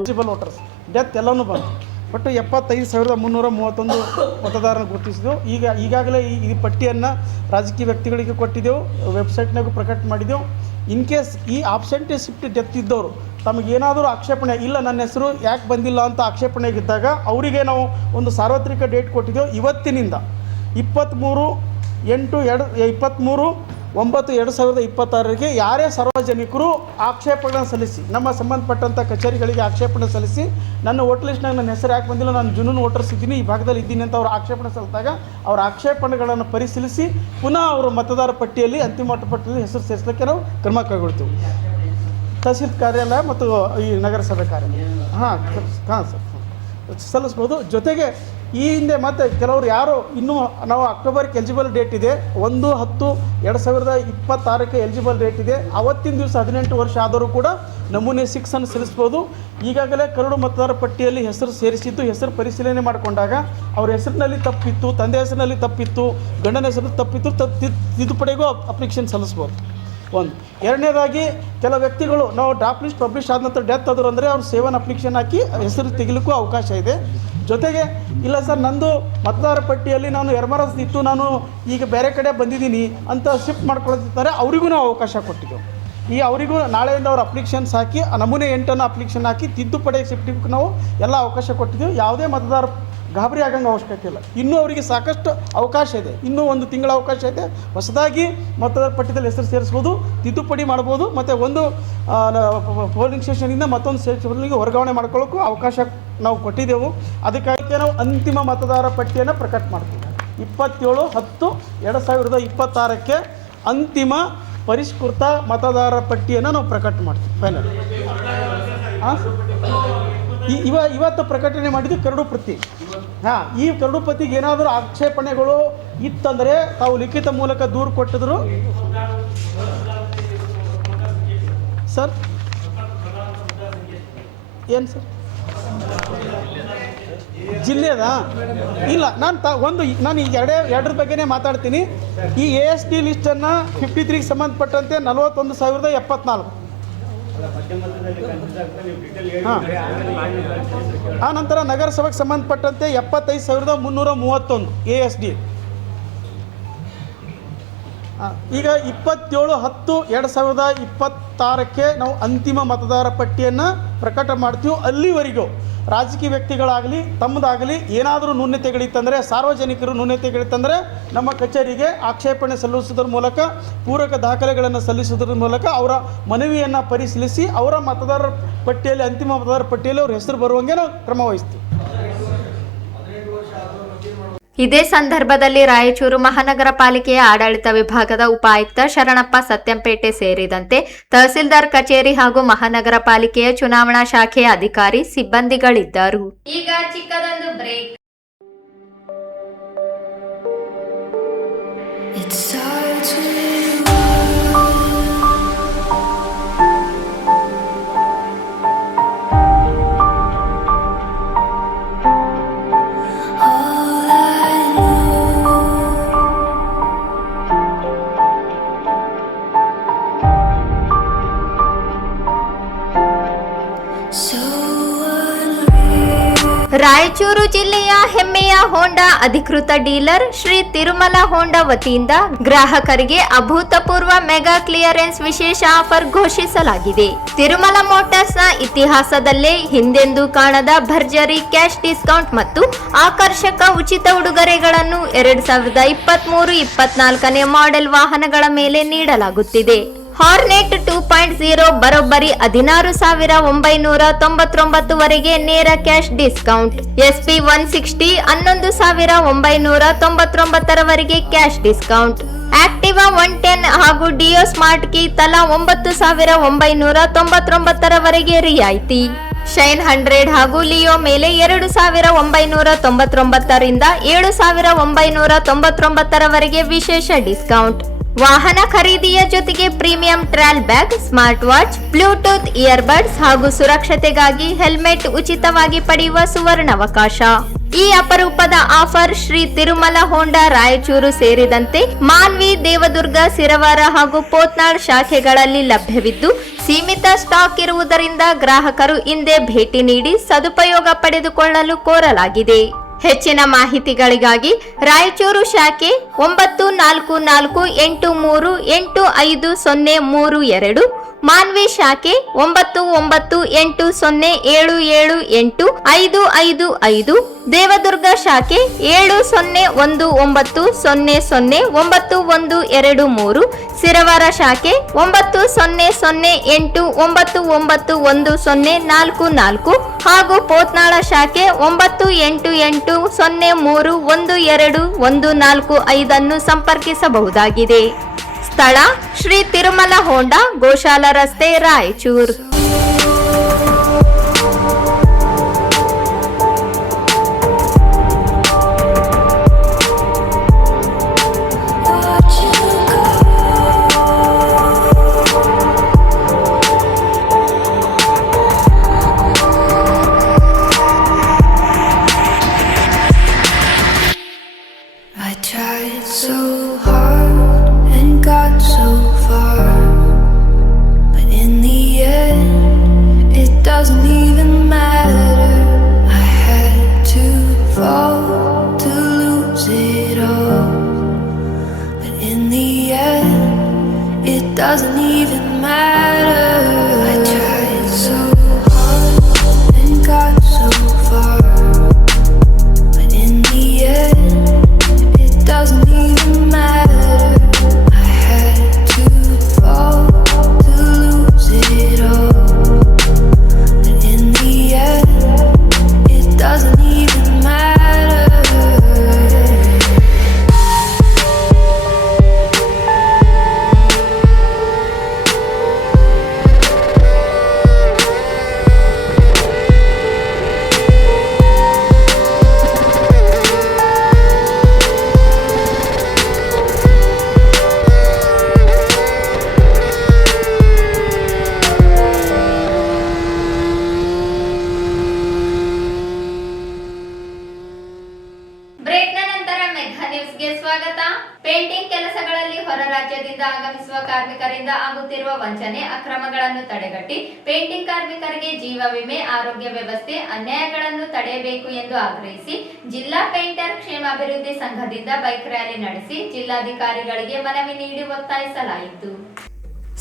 ಒಟ್ಟು 75,331 ಮತದಾರರನ್ನು ಗುರುತಿಸಿದೆವು. ಈಗಾಗಲೇ ಈ ಪಟ್ಟಿಯನ್ನು ರಾಜಕೀಯ ವ್ಯಕ್ತಿಗಳಿಗೆ ಕೊಟ್ಟಿದ್ದೆವು, ವೆಬ್ಸೈಟ್ನಾಗೂ ಪ್ರಕಟ ಮಾಡಿದೆವು. ಇನ್ ಕೇಸ್ ಈ ಆಬ್ಸೆಂಟ್ ಶಿಫ್ಟ್ ಡೆತ್ ಇದ್ದವರು ತಮಗೇನಾದರೂ ಆಕ್ಷೇಪಣೆ ಇಲ್ಲ, ನನ್ನ ಹೆಸರು ಯಾಕೆ ಬಂದಿಲ್ಲ ಅಂತ ಆಕ್ಷೇಪಣೆಗಿದ್ದಾಗ ಅವರಿಗೆ ನಾವು ಒಂದು ಸಾರ್ವತ್ರಿಕ ಡೇಟ್ ಕೊಟ್ಟಿದ್ದೆವು. ಇವತ್ತಿನಿಂದ 23/9/2026 ಯಾರೇ ಸಾರ್ವಜನಿಕರು ಆಕ್ಷೇಪಣೆ ಸಲ್ಲಿಸಿ ನಮ್ಮ ಸಂಬಂಧಪಟ್ಟಂಥ ಕಚೇರಿಗಳಿಗೆ ಆಕ್ಷೇಪಣೆ ಸಲ್ಲಿಸಿ ನನ್ನ ವೋಟ್ ಲಿಸ್ಟ್ನಾಗ ನನ್ನ ಹೆಸರು ಯಾಕೆ ಬಂದಿಲ್ಲ, ನಾನು ಜುನೂನ್ ವೋಟರ್ಸ್ ಇದ್ದೀನಿ, ಈ ಭಾಗದಲ್ಲಿ ಇದ್ದೀನಿ ಅಂತ ಅವರು ಆಕ್ಷೇಪಣೆ ಸಲ್ಲಿಸಿದಾಗ ಅವರ ಆಕ್ಷೇಪಣೆಗಳನ್ನು ಪರಿಶೀಲಿಸಿ ಪುನಃ ಅವರು ಮತದಾರ ಪಟ್ಟಿಯಲ್ಲಿ ಅಂತಿಮ ಪಟ್ಟಿಯಲ್ಲಿ ಹೆಸರು ಸೇರಿಸಲಿಕ್ಕೆ ನಾವು ಕ್ರಮ ಕೈಗೊಳ್ತೀವಿ. ತಹಸೀಲ್ ಕಾರ್ಯಾಲಯ ಮತ್ತು ಈ ನಗರಸಭೆ ಕಾರ್ಯಾಲಯ ಸರ್ ಸಲ್ಲಿಸ್ಬೋದು. ಜೊತೆಗೆ ಈ ಹಿಂದೆ ಮತ್ತೆ ಕೆಲವರು ಯಾರು ಇನ್ನೂ ನಾವು ಅಕ್ಟೋಬರ್ಗೆ ಎಲಿಜಿಬಲ್ ಡೇಟ್ ಇದೆ, 1/10/2026ಕ್ಕೆ ಎಲಿಜಿಬಲ್ ಡೇಟ್ ಇದೆ. ಅವತ್ತಿನ ದಿವಸ 18 ವರ್ಷ ಆದರೂ ಕೂಡ ನಮೂನೆ 6 ಅನ್ನು ಸಲ್ಲಿಸ್ಬೋದು. ಈಗಾಗಲೇ ಕರಡು ಮತದಾರ ಪಟ್ಟಿಯಲ್ಲಿ ಹೆಸರು ಸೇರಿಸಿದ್ದು ಹೆಸರು ಪರಿಶೀಲನೆ ಮಾಡಿಕೊಂಡಾಗ ಅವ್ರ ಹೆಸರಿನಲ್ಲಿ ತಪ್ಪಿತ್ತು, ತಂದೆ ಹೆಸರಿನಲ್ಲಿ ತಪ್ಪಿತ್ತು, ಗಂಡನ ಹೆಸರಲ್ಲಿ ತಪ್ಪಿತ್ತು, ತಿದ್ದುಪಡಿಗೂ ಅಪ್ಲಿಕೇಶನ್ ಸಲ್ಲಿಸ್ಬೋದು. ಒಂದು. ಎರಡನೇದಾಗಿ ಕೆಲ ವ್ಯಕ್ತಿಗಳು ನಾವು ಡ್ರಾಫ್ಟ್ ಲಿಸ್ಟ್ ಪಬ್ಲಿಷ್ ಆದ ನಂತರ ಡೆತ್ ಆದರು ಅಂದರೆ ಅವ್ರು ಸೇವನ್ ಅಪ್ಲಿಕೇಶನ್ ಹಾಕಿ ಹೆಸರು ತೆಗಿಲಿಕ್ಕೂ ಅವಕಾಶ ಇದೆ. ಜೊತೆಗೆ ಇಲ್ಲ ಸರ್ ನಂದು ಮತದಾರ ಪಟ್ಟಿಯಲ್ಲಿ ನಾನು ಎರ್ಮರಸ್ ಇತ್ತು, ನಾನು ಈಗ ಬೇರೆ ಕಡೆ ಬಂದಿದ್ದೀನಿ ಅಂತ ಶಿಫ್ಟ್ ಮಾಡ್ಕೊಳ್ತಿದ್ದಾರೆ, ಅವರಿಗೂ ನಾವು ಅವಕಾಶ ಕೊಟ್ಟಿದ್ದೆವು. ಅವರಿಗೂ ನಾಳೆಯಿಂದ ಅವ್ರ ಅಪ್ಲಿಕೇಶನ್ಸ್ ಹಾಕಿ ನಮೂನೆ 8 ಅಪ್ಲಿಕೇಶನ್ ಹಾಕಿ ತಿದ್ದುಪಡಿ ಶಿಫ್ಟಿಗೆ ನಾವು ಎಲ್ಲ ಅವಕಾಶ ಕೊಟ್ಟಿದ್ದೆವು. ಯಾವುದೇ ಮತದಾರ ಗಾಬರಿ ಆಗಂಗೆ ಅವಶ್ಯಕತೆ ಇಲ್ಲ. ಇನ್ನೂ ಅವರಿಗೆ ಸಾಕಷ್ಟು ಅವಕಾಶ ಇದೆ, ಇನ್ನೂ 1 ತಿಂಗಳ ಅವಕಾಶ ಇದೆ. ಹೊಸದಾಗಿ ಮತದಾರ ಪಟ್ಟಿಯಲ್ಲಿ ಹೆಸರು ಸೇರಿಸ್ಬೋದು, ತಿದ್ದುಪಡಿ ಮಾಡ್ಬೋದು, ಮತ್ತು ಒಂದು ಪೋಲಿಂಗ್ ಸ್ಟೇಷನಿಂದ ಮತ್ತೊಂದು ಸ್ಟೇಷನ್ಗೆ ವರ್ಗಾವಣೆ ಮಾಡ್ಕೊಳ್ಳೋಕ್ಕೂ ಅವಕಾಶ ನಾವು ಕೊಟ್ಟಿದ್ದೆವು. ಅದಕ್ಕಾಗಿ ನಾವು ಅಂತಿಮ ಮತದಾರ ಪಟ್ಟಿಯನ್ನು ಪ್ರಕಟ ಮಾಡ್ತೀವಿ. 27/10/2026ಕ್ಕೆ ಅಂತಿಮ ಪರಿಷ್ಕೃತ ಮತದಾರರ ಪಟ್ಟಿಯನ್ನು ನಾವು ಪ್ರಕಟ ಮಾಡ್ತೀವಿ. ಫೈನಲ್ ಇವತ್ತು ಪ್ರಕಟಣೆ ಮಾಡಿದ್ದು ಕರಡು ಪ್ರತಿ. ಈ ಕರಡು ಪ್ರತಿಗೆ ಏನಾದರೂ ಆಕ್ಷೇಪಣೆಗಳು ಇತ್ತಂದರೆ ತಾವು ಲಿಖಿತ ಮೂಲಕ ದೂರು ಕೊಟ್ಟಿದ್ರು ಸರ್. ಏನು ಸರ್ ಜಿಲ್ಲೆದ ಇಲ್ಲ, ನಾನು ಈಗ ಎರಡರ ಬಗ್ಗೆನೇ ಮಾತಾಡ್ತೀನಿ. ಈ ASD ಲಿಸ್ಟನ್ನು 53ಗೆ ಸಂಬಂಧಪಟ್ಟಂತೆ 41,074 ಹಾಂ. ಆ ನಂತರ ನಗರಸಭೆಗೆ ಸಂಬಂಧಪಟ್ಟಂತೆ 75,331 ASD. ಈಗ 27/10/2026 ನಾವು ಅಂತಿಮ ಮತದಾರ ಪಟ್ಟಿಯನ್ನು ಪ್ರಕಟ ಮಾಡ್ತೀವಿ. ಅಲ್ಲಿವರೆಗೂ ರಾಜಕೀಯ ವ್ಯಕ್ತಿಗಳಾಗಲಿ ತಮ್ಮದಾಗಲಿ ಏನಾದರೂ ನ್ಯೂನತೆಗಳಿತ್ತಂದರೆ, ಸಾರ್ವಜನಿಕರು ನ್ಯೂನತೆಗಳಿತ್ತಂದರೆ ನಮ್ಮ ಕಚೇರಿಗೆ ಆಕ್ಷೇಪಣೆ ಸಲ್ಲಿಸುವುದರ ಮೂಲಕ, ಪೂರಕ ದಾಖಲೆಗಳನ್ನು ಸಲ್ಲಿಸುವುದರ ಮೂಲಕ ಅವರ ಮನವಿಯನ್ನು ಪರಿಶೀಲಿಸಿ ಅವರ ಮತದಾರರ ಪಟ್ಟಿಯಲ್ಲಿ, ಅಂತಿಮ ಮತದಾರರ ಪಟ್ಟಿಯಲ್ಲಿ ಅವ್ರ ಹೆಸರು ಬರುವಂಗೆ ನಾವು ಕ್ರಮ ವಹಿಸ್ತೀವಿ. ಇದೇ ಸಂದರ್ಭದಲ್ಲಿ ರಾಯಚೂರು ಮಹಾನಗರ ಪಾಲಿಕೆಯ ಆಡಳಿತ ವಿಭಾಗದ ಉಪಾಯುಕ್ತ ಶರಣಪ್ಪ ಸತ್ಯಂಪೇಟೆ ಸೇರಿದಂತೆ ತಹಸೀಲ್ದಾರ್ ಕಚೇರಿ ಹಾಗೂ ಮಹಾನಗರ ಪಾಲಿಕೆಯ ಚುನಾವಣಾ ಶಾಖೆಯ ಅಧಿಕಾರಿ ಸಿಬ್ಬಂದಿಗಳಿದ್ದರು. ಈಗ ಚಿಕ್ಕದೊಂದು ಬ್ರೇಕ್. ರಾಯಚೂರು ಜಿಲ್ಲೆಯ ಹೆಮ್ಮೆಯ ಹೋಂಡಾ ಅಧಿಕೃತ ಡೀಲರ್ ಶ್ರೀ ತಿರುಮಲ ಹೋಂಡಾ ವತಿಯಿಂದ ಗ್ರಾಹಕರಿಗೆ ಅಭೂತಪೂರ್ವ ಮೆಗಾ ಕ್ಲಿಯರೆನ್ಸ್ ವಿಶೇಷ ಆಫರ್ ಘೋಷಿಸಲಾಗಿದೆ. ತಿರುಮಲ ಮೋಟಾರ್ಸ್ನ ಇತಿಹಾಸದಲ್ಲೇ ಹಿಂದೆಂದೂ ಕಾಣದ ಭರ್ಜರಿ ಕ್ಯಾಶ್ ಡಿಸ್ಕೌಂಟ್ ಮತ್ತು ಆಕರ್ಷಕ ಉಚಿತ ಉಡುಗೊರೆಗಳನ್ನು 2023-24ನೇ ಮಾಡೆಲ್ ವಾಹನಗಳ ಮೇಲೆ ನೀಡಲಾಗುತ್ತಿದೆ. ಹಾರ್ನೆಟ್ 2.0 ಬರೋಬ್ಬರಿ 16,999 ವರೆಗೆ ನೇರ ಕ್ಯಾಶ್ ಡಿಸ್ಕೌಂಟ್. SP 160 11,999 ವರೆಗೆ ಕ್ಯಾಶ್ ಡಿಸ್ಕೌಂಟ್. ಆಕ್ಟಿವಾ 110 ಹಾಗೂ ಡಿಯೋ ಸ್ಮಾರ್ಟ್ ಕೀ ತಲಾ 9,999 ವರೆಗೆ ರಿಯಾಯಿತಿ. ಶೈನ್ 100 ಹಾಗೂ ಲಿಯೋ ಮೇಲೆ 2,999 ರಿಂದ 7,999 ವರೆಗೆ ವಿಶೇಷ ಡಿಸ್ಕೌಂಟ್. ವಾಹನ ಖರೀದಿಯ ಜೊತೆಗೆ premium trolley bag, smart watch, Bluetooth earbuds ಹಾಗೂ ಸುರಕ್ಷತೆಗಾಗಿ ಹೆಲ್ಮೆಟ್ ಉಚಿತವಾಗಿ ಪಡೆಯುವ ಸುವರ್ಣಾವಕಾಶ. ಈ ಅಪರೂಪದ ಆಫರ್ ಶ್ರೀ ತಿರುಮಲ ಹೋಂಡಾ ರಾಯಚೂರು ಸೇರಿದಂತೆ ಮಾನ್ವಿ, ದೇವದುರ್ಗ, ಸಿರವಾರ ಹಾಗೂ ಪೋತ್ನಾಳ್ ಶಾಖೆಗಳಲ್ಲಿ ಲಭ್ಯವಿದ್ದು ಸೀಮಿತ ಸ್ಟಾಕ್ ಇರುವುದರಿಂದ ಗ್ರಾಹಕರು ಹಿಂದೆ ಭೇಟಿ ನೀಡಿ ಸದುಪಯೋಗ ಪಡೆದುಕೊಳ್ಳಲು ಕೋರಲಾಗಿದೆ. ಹೆಚ್ಚಿನ ಮಾಹಿತಿಗಳಿಗಾಗಿ ರಾಯಚೂರು ಶಾಖೆ 9448385032, ಮಾನ್ವಿ ಶಾಖೆ 9980778555, ದೇವದುರ್ಗ ಶಾಖೆ 7019009123, ಸಿರವಾರ ಶಾಖೆ 9008991044 ಹಾಗೂ ಪೋತ್ನಾಳ ಶಾಖೆ 9880312145 ಸಂಪರ್ಕಿಸಬಹುದಾಗಿದೆ. ಸ್ಥಳ ಶ್ರೀ ತಿರುಮಲ ಹೋಂಡಾ, ಗೋಶಾಲ ರಸ್ತೆ, Raichur. I tried so hard and got so far, but in the end it doesn't even matter. I had to fall to lose it all, but in the end it doesn't even matter. I tried so hard and got so far, but in the end doesn't even matter. I had to fall to lose it all, but in the end it doesn't even matter. ಸ್ವಾಗತ. Painting ಕೆಲಸಗಳಲ್ಲಿ ಹೊರ ರಾಜ್ಯದಿಂದ ಆಗಮಿಸುವ ಕಾರ್ಮಿಕರಿಂದ ಆಗುತ್ತಿರುವ ವಂಚನೆ, ಅಕ್ರಮಗಳನ್ನು ತಡೆಗಟ್ಟಿ painting ಕಾರ್ಮಿಕರಿಗೆ ಜೀವ ವಿಮೆ, ಆರೋಗ್ಯ ವ್ಯವಸ್ಥೆ, ಅನ್ಯಾಯಗಳನ್ನು ತಡೆಯಬೇಕು ಎಂದು ಆಗ್ರಹಿಸಿ ಜಿಲ್ಲಾ ಪೇಂಟರ್ ಕ್ಷೇಮಾಭಿವೃದ್ಧಿ ಸಂಘದಿಂದ ಬೈಕ್ ರ್ಯಾಲಿ ನಡೆಸಿ ಜಿಲ್ಲಾಧಿಕಾರಿಗಳಿಗೆ ಮನವಿ ನೀಡಿ ಒತ್ತಾಯಿಸಲಾಯಿತು.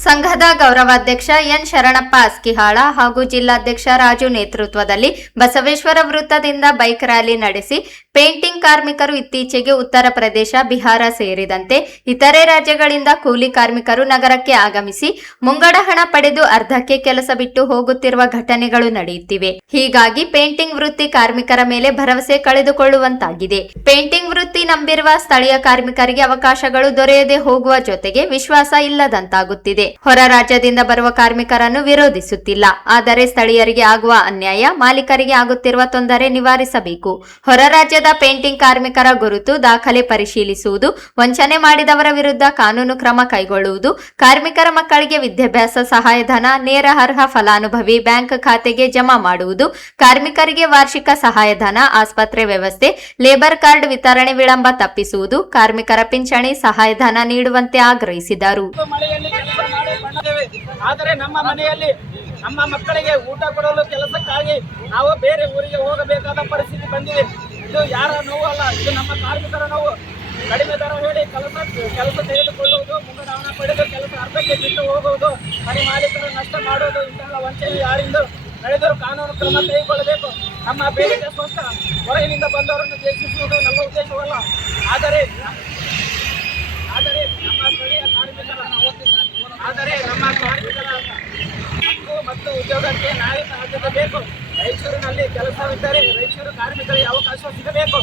ಸಂಘದ ಗೌರವಾಧ್ಯಕ್ಷ ಎನ್ ಶರಣಪ್ಪ ಅಸ್ಕಿಹಾಳ ಹಾಗೂ ಜಿಲ್ಲಾಧ್ಯಕ್ಷ ರಾಜು ನೇತೃತ್ವದಲ್ಲಿ ಬಸವೇಶ್ವರ ವೃತ್ತದಿಂದ ಬೈಕ್ ರ್ಯಾಲಿ ನಡೆಸಿ ಪೇಂಟಿಂಗ್ ಕಾರ್ಮಿಕರು ಇತ್ತೀಚೆಗೆ ಉತ್ತರ ಪ್ರದೇಶ, ಬಿಹಾರ ಸೇರಿದಂತೆ ಇತರೆ ರಾಜ್ಯಗಳಿಂದ ಕೂಲಿ ಕಾರ್ಮಿಕರು ನಗರಕ್ಕೆ ಆಗಮಿಸಿ ಮುಂಗಡ ಹಣ ಪಡೆದು ಅರ್ಧಕ್ಕೆ ಕೆಲಸ ಬಿಟ್ಟು ಹೋಗುತ್ತಿರುವ ಘಟನೆಗಳು ನಡೆಯುತ್ತಿವೆ. ಹೀಗಾಗಿ ಪೇಂಟಿಂಗ್ ವೃತ್ತಿ ಕಾರ್ಮಿಕರ ಮೇಲೆ ಭರವಸೆ ಕಳೆದುಕೊಳ್ಳುವಂತಾಗಿದೆ. ಪೇಂಟಿಂಗ್ ವೃತ್ತಿ ನಂಬಿರುವ ಸ್ಥಳೀಯ ಕಾರ್ಮಿಕರಿಗೆ ಅವಕಾಶಗಳು ದೊರೆಯದೆ ಹೋಗುವ ಜೊತೆಗೆ ವಿಶ್ವಾಸ ಇಲ್ಲದಂತಾಗುತ್ತಿದೆ. ಹೊರ ರಾಜ್ಯದಿಂದ ಬರುವ ಕಾರ್ಮಿಕರನ್ನು ವಿರೋಧಿಸುತ್ತಿಲ್ಲ. ಆದರೆ ಸ್ಥಳೀಯರಿಗೆ ಆಗುವ ಅನ್ಯಾಯ, ಮಾಲೀಕರಿಗೆ ಆಗುತ್ತಿರುವ ತೊಂದರೆ ನಿವಾರಿಸಬೇಕು. ಹೊರ ರಾಜ್ಯದ ಪೇಂಟಿಂಗ್ ಕಾರ್ಮಿಕರ ಗುರುತು ದಾಖಲೆ ಪರಿಶೀಲಿಸುವುದು, ವಂಚನೆ ಮಾಡಿದವರ ವಿರುದ್ಧ ಕಾನೂನು ಕ್ರಮ ಕೈಗೊಳ್ಳುವುದು, ಕಾರ್ಮಿಕರ ಮಕ್ಕಳಿಗೆ ವಿದ್ಯಾಭ್ಯಾಸ ಸಹಾಯಧನ ನೇರ ಅರ್ಹ ಫಲಾನುಭವಿ ಬ್ಯಾಂಕ್ ಖಾತೆಗೆ ಜಮಾ ಮಾಡುವುದು, ಕಾರ್ಮಿಕರಿಗೆ ವಾರ್ಷಿಕ ಸಹಾಯಧನ, ಆಸ್ಪತ್ರೆ ವ್ಯವಸ್ಥೆ, ಲೇಬರ್ ಕಾರ್ಡ್ ವಿತರಣೆ ವಿಳಂಬ ತಪ್ಪಿಸುವುದು, ಕಾರ್ಮಿಕರ ಪಿಂಚಣಿ ಸಹಾಯಧನ ನೀಡುವಂತೆ ಆಗ್ರಹಿಸಿದರು. ಆದರೆ ನಮ್ಮ ಮನೆಯಲ್ಲಿ ನಮ್ಮ ಮಕ್ಕಳಿಗೆ ಊಟ ಕೊಡಲು ಕೆಲಸಕ್ಕಾಗಿ ನಾವು ಬೇರೆ ಊರಿಗೆ ಹೋಗಬೇಕಾದ ಪರಿಸ್ಥಿತಿ ಬಂದಿದೆ. ಇದು ಯಾರ ನೋವು ಅಲ್ಲ, ಇದು ನಮ್ಮ ಕಾರ್ಮಿಕರ ನೋವು. ಕಡಿಮೆ ದರ ಹೇಳಿ ಕೆಲಸ ತೆಗೆದುಕೊಳ್ಳುವುದು, ಮುಂಗಡ ಹಣ ಪಡೆದು ಕೆಲಸ ಅರ್ಧಕ್ಕೆ ಬಿಟ್ಟು ಹೋಗುವುದು, ಮನೆ ಮಾಲೀಕರ ನಷ್ಟ ಮಾಡುವುದು, ಇಂತಹ ವಂಚನೆ ಯಾರಿಂದ ನಡೆದರೂ ಕಾನೂನು ಕ್ರಮ ಕೈಗೊಳ್ಳಬೇಕು. ನಮ್ಮ ಬೇಡಿಕೆ ಸ್ಪಷ್ಟ. ಹೊರಗಿನಿಂದ ಬಂದವರನ್ನು ದ್ವೇಷಿಸುವುದು ನಮ್ಮ ಉದ್ದೇಶವಲ್ಲ. ಆದರೆ ನಮ್ಮ ಸ್ಥಳೀಯ ಕಾರ್ಮಿಕರ ಹಕ್ಕು ಮತ್ತು ಉದ್ಯೋಗಕ್ಕೆ ನ್ಯಾಯ ಆದ್ಯತೆ ಬೇಕು. ರಾಯಚೂರಿನಲ್ಲಿ ಕೆಲಸವಿದ್ದರೆ ರಾಯಚೂರು ಕಾರ್ಮಿಕರಿಗೆ ಅವಕಾಶ ಸಿಗಬೇಕು.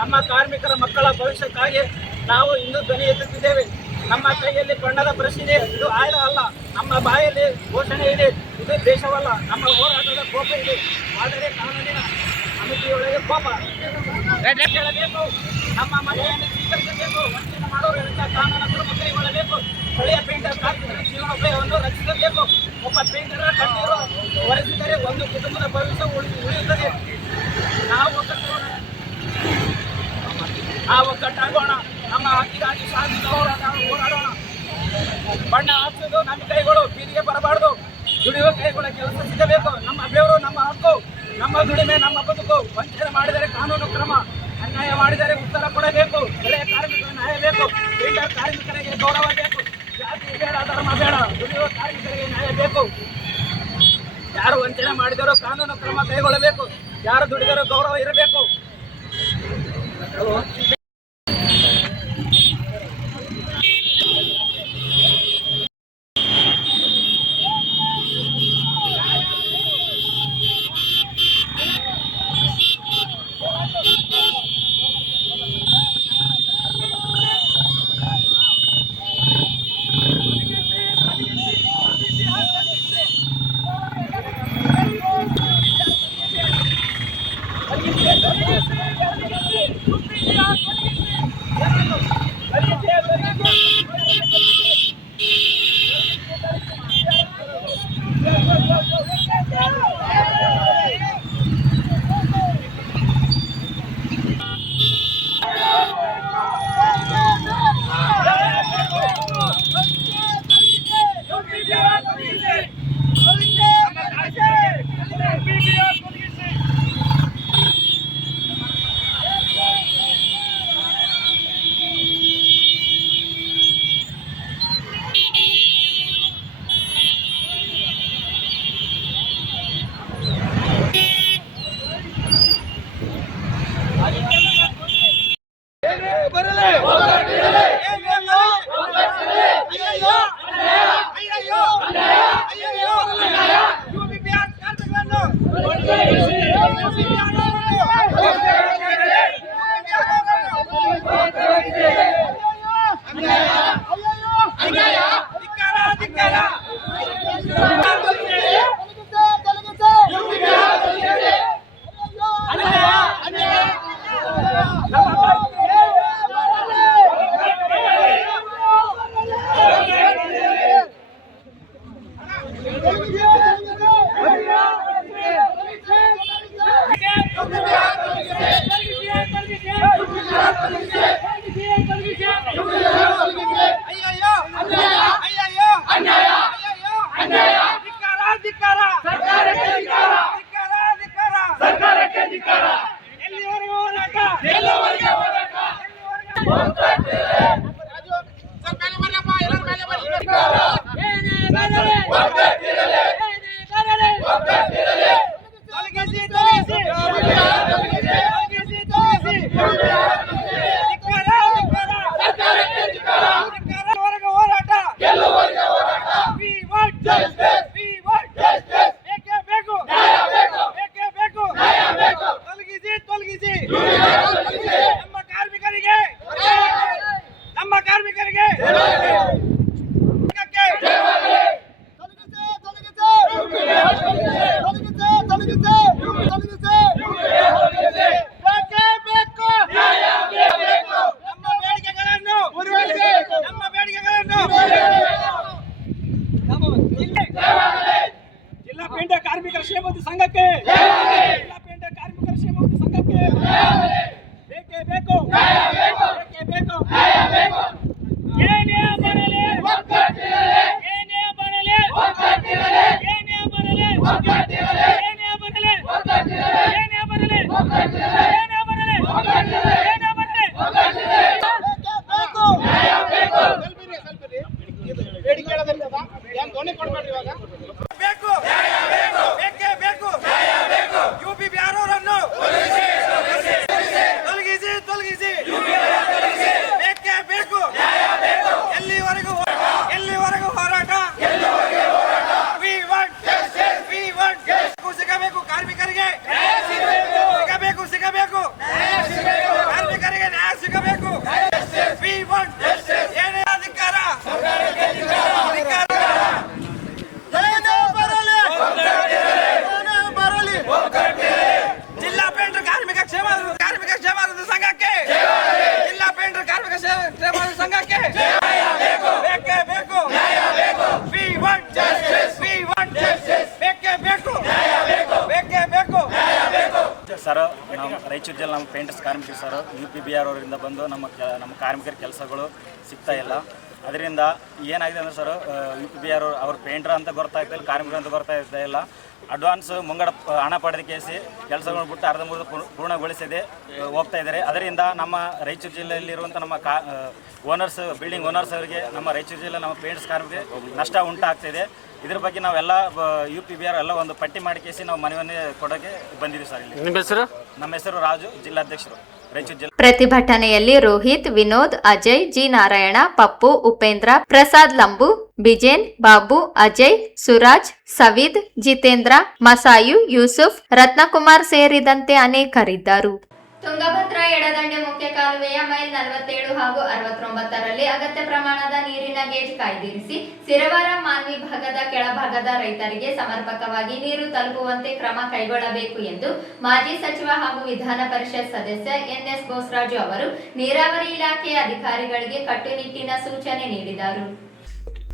ನಮ್ಮ ಕಾರ್ಮಿಕರ ಮಕ್ಕಳ ಭವಿಷ್ಯಕ್ಕಾಗಿ ನಾವು ಇಂದು ಧ್ವನಿ ಎತ್ತುತ್ತಿದ್ದೇವೆ. ನಮ್ಮ ಕೈಯಲ್ಲಿ ಬಣ್ಣದ ಬ್ರಷ್ ಇದೆ, ಇದು ಆಯುಧ ಅಲ್ಲ. ನಮ್ಮ ಬಾಯಲ್ಲಿ ಘೋಷಣೆ ಇದೆ, ಇದು ದೇಶವಲ್ಲ. ನಮ್ಮ ಹೋರಾಟದ ಕೋಪ ಇದೆ, ಆದರೆ ಕಾನೂನಿನ ಸಮಿತಿಯೊಳಗೆ ಕೋಪ ಹೇಳಬೇಕು. ನಮ್ಮ ಮನೆಯನ್ನು ಸ್ವೀಕರಿಸಬೇಕು. ವಂಚನೆ ಮಾಡುವವರಿಂದ ಕಾನೂನು ಕ್ರಮ ಕೈಗೊಳ್ಳಬೇಕು. ಸ್ಥಳೀಯ ಪೇಂಟರ್ ಕಾರ್ಮಿಕರ ಜೀವನೋಪಾಯವನ್ನು ರಕ್ಷಿಸಬೇಕು. ಒಬ್ಬ ಪೇಂಟರ್ ಕಣ್ಣೀರು ಒರೆಸಿದರೆ ಒಂದು ಕುಟುಂಬದ ಭವಿಷ್ಯ ಉಳಿಯುತ್ತದೆ. ನಾವು ಒಗ್ಗಟ್ಟಾಗೋಣ. ನಮ್ಮ ಹಕ್ಕಿಗಾಗಿ ಶಾಂತಿ ಹೋರಾಡೋಣ. ಬಣ್ಣ ಹಚ್ಚೋದು ನಮ್ಮ ಕೈಗಳು ಬೀದಿಗೆ ಬರಬಾರ್ದು. ದುಡಿಯುವ ಕೈಗಳ ಕೆಲಸ ಸಿಗಬೇಕು. ನಮ್ಮ ಬೆವರು ನಮ್ಮ ಹಕ್ಕು, ನಮ್ಮ ದುಡಿಮೆ ನಮ್ಮ ಬದುಕು. ವಂಚನೆ ಮಾಡಿದರೆ ಕಾನೂನು ಕ್ರಮ, ಅನ್ಯಾಯ ಮಾಡಿದರೆ ಉತ್ತರ ಕೊಡಬೇಕು. ಸ್ಥಳೀಯ ಕಾರ್ಮಿಕರ ನ್ಯಾಯ ಬೇಕು. ಪೇಂಟರ್ ಕಾರ್ಮಿಕರಿಗೆ ಗೌರವ ಬೇಕು. ಜಾತಿ ಬೇಡ, ಧರ್ಮ ಬೇಡ, ದುಡಿಯುವ ಕಾರ್ಮಿಕರಿಗೆ ನ್ಯಾಯ ಬೇಕು. ಯಾರು ವಂಚನೆ ಮಾಡಿದರೋ ಕಾನೂನು ಕ್ರಮ ಕೈಗೊಳ್ಳಬೇಕು. ಯಾರು ದುಡಿದರೋ ಗೌರವ ಇರಬೇಕು. ಸಂಘಕ್ಕೆ, ಜಿಲ್ಲಾ ಪೇಂಟರ್ ಕಾರ್ಮಿಕರ ಕ್ಷೇಮಾಭಿವೃದ್ಧಿ ಸಂಘಕ್ಕೆ ಬೇಕೇ ಬೇಕು, ಬೇಕೇ ಬೇಕು. ಏನೇ ಬರಲಿ, ಏನೇ ಬರಲಿ, ಏನೇ ಬರಲಿ, ಏನೇ ಬರಲಿ, ಏನೇ ಬರಲಿ, ಏನೇ ಬರಲಿ, ಏನೇ ಬರಲಿ, ಬೇಕು, ಬೇಕೇ ಬೇಕು. ಯುಪಿ ಬಿಹಾರ್ ಅವರನ್ನು ತೊಲಗಿಸಿ, ತೊಲಗಿಸಿ, ಬೇಕೇ ಬೇಕು. ಎಲ್ಲಿವರೆಗೂ ಹೋರಾಟ? We want justice. We want justice. ಸಿಗಬೇಕು ಕಾರ್ಮಿಕರಿಗೆ, ಸಿಗಬೇಕು, ಸಿಗಬೇಕು ಕಾರ್ಮಿಕರಿಗೆ ನ್ಯಾಯ ಸಿಗಬೇಕು. We want justice. ಏನೇ ಅಧಿಕಾರ, ಜಿಲ್ಲಾ ಪೇಂಟರ್ ಕಾರ್ಮಿಕ ಕ್ಷೇಮಾಭಿವೃದ್ಧಿ ಸಂಘಕ್ಕೆ, ಜಿಲ್ಲಾ ಪೇಂಟರ್ ಕಾರ್ಮಿಕ ಕ್ಷೇಮಾಭಿವೃದ್ಧಿ ಸಂಘಕ್ಕೆ ಬೇಕೇ ಬೇಕು. We want justice. We want justice. ಬೇಕೇ ಬೇಕು, ಬೇಕೇ ಬೇಕು. ಸರ್, ನಾವು ರಾಯಚೂರು ಜಿಲ್ಲೆ ನಮ್ಮ ಪೇಂಟರ್ಸ್ ಕಾರ್ಮಿಕರು ಸರ್ UP-BR ಅವರಿಂದ ಬಂದು ನಮ್ಮ ಕಾರ್ಮಿಕರ ಕೆಲಸಗಳು ಸಿಗ್ತಾ ಇಲ್ಲ. ಅದರಿಂದ ಏನಾಗಿದೆ ಅಂದರೆ ಸರ್, UP-BR ಅವ್ರ ಪೇಂಟರ್ ಅಂತ ಗೊತ್ತಾಗ್ತಾ ಇಲ್ಲ, ಕಾರ್ಮಿಕರು ಅಂತ ಗೊತ್ತಾಗ್ತಾ ಇಲ್ಲ. ಅಡ್ವಾನ್ಸ್ ಮುಂಗಡ ಹಣ ಪಡೆದ ಕೇಸಿ ಕೆಲಸಗಳನ್ನು ಬಿಟ್ಟು ಅರ್ಧಂಬರ್ಧ ಪೂರ್ಣಗೊಳಿಸದೆ ಹೋಗ್ತಾ ಇದ್ದಾರೆ. ಅದರಿಂದ ನಮ್ಮ ರಾಯಚೂರು ಜಿಲ್ಲೆಯಲ್ಲಿರುವಂಥ ನಮ್ಮ ಓನರ್ಸ್, ಬಿಲ್ಡಿಂಗ್ ಓನರ್ಸ್ ಅವರಿಗೆ, ನಮ್ಮ ರಾಯಚೂರು ಜಿಲ್ಲೆ ನಮ್ಮ ಪೇಂಟರ್ಸ್ ಕಾರ್ಮಿಕರಿಗೆ ನಷ್ಟ ಉಂಟಾಗ್ತಿದೆ. ಇದ್ರ ಬಗ್ಗೆ ನಾವೆಲ್ಲ UP-BR ಎಲ್ಲ ಒಂದು ಪಟ್ಟಿ ಮಾಡಿ ಕೇಸಿ ನಾವು ಮನವಿಯನ್ನು ಕೊಡೋಕ್ಕೆ ಬಂದಿದ್ದೀವಿ ಸರ್. ಇಲ್ಲಿ ನಿಮ್ಮ ಹೆಸರು? ನಮ್ಮ ಹೆಸರು ರಾಜು, ಜಿಲ್ಲಾಧ್ಯಕ್ಷರು ರಾಯಚೂರು ಜಿಲ್ಲೆ. ಪ್ರತಿಭಟನೆಯಲ್ಲಿ ರೋಹಿತ್, ವಿನೋದ್, ಅಜಯ್, ಜಿ ನಾರಾಯಣ, ಪಪ್ಪು, ಉಪೇಂದ್ರ, ಪ್ರಸಾದ್ ಲಂಬು, ಬಿಜೇನ್, ಬಾಬು, ಅಜಯ್, ಸುರಾಜ್, ಸವೀದ್, ಜಿತೇಂದ್ರ, ಮಸಾಯು, ಯೂಸುಫ್, ರತ್ನಕುಮಾರ್ ಸೇರಿದಂತೆ ಅನೇಕರಿದ್ದರು. ತುಂಗಭದ್ರಾ ಎಡದಂಡೆ ಮುಖ್ಯ ಕಾಲುವೆಯ ಮೈಲ್ 47 ಹಾಗೂ 69ರಲ್ಲಿ ಅಗತ್ಯ ಪ್ರಮಾಣದ ನೀರಿನ ಗೇಜ್ ಕಾಯ್ದಿರಿಸಿ ಸಿರವಾರ ಮಾನ್ವಿ ಭಾಗದ ಕೆಳಭಾಗದ ರೈತರಿಗೆ ಸಮರ್ಪಕವಾಗಿ ನೀರು ತಲುಪುವಂತೆ ಕ್ರಮ ಕೈಗೊಳ್ಳಬೇಕು ಎಂದು ಮಾಜಿ ಸಚಿವ ಹಾಗೂ ವಿಧಾನ ಪರಿಷತ್ ಸದಸ್ಯ NS ಬೋಸರಾಜು ಅವರು ನೀರಾವರಿ ಇಲಾಖೆಯ ಅಧಿಕಾರಿಗಳಿಗೆ ಕಟ್ಟುನಿಟ್ಟಿನ ಸೂಚನೆ ನೀಡಿದರು.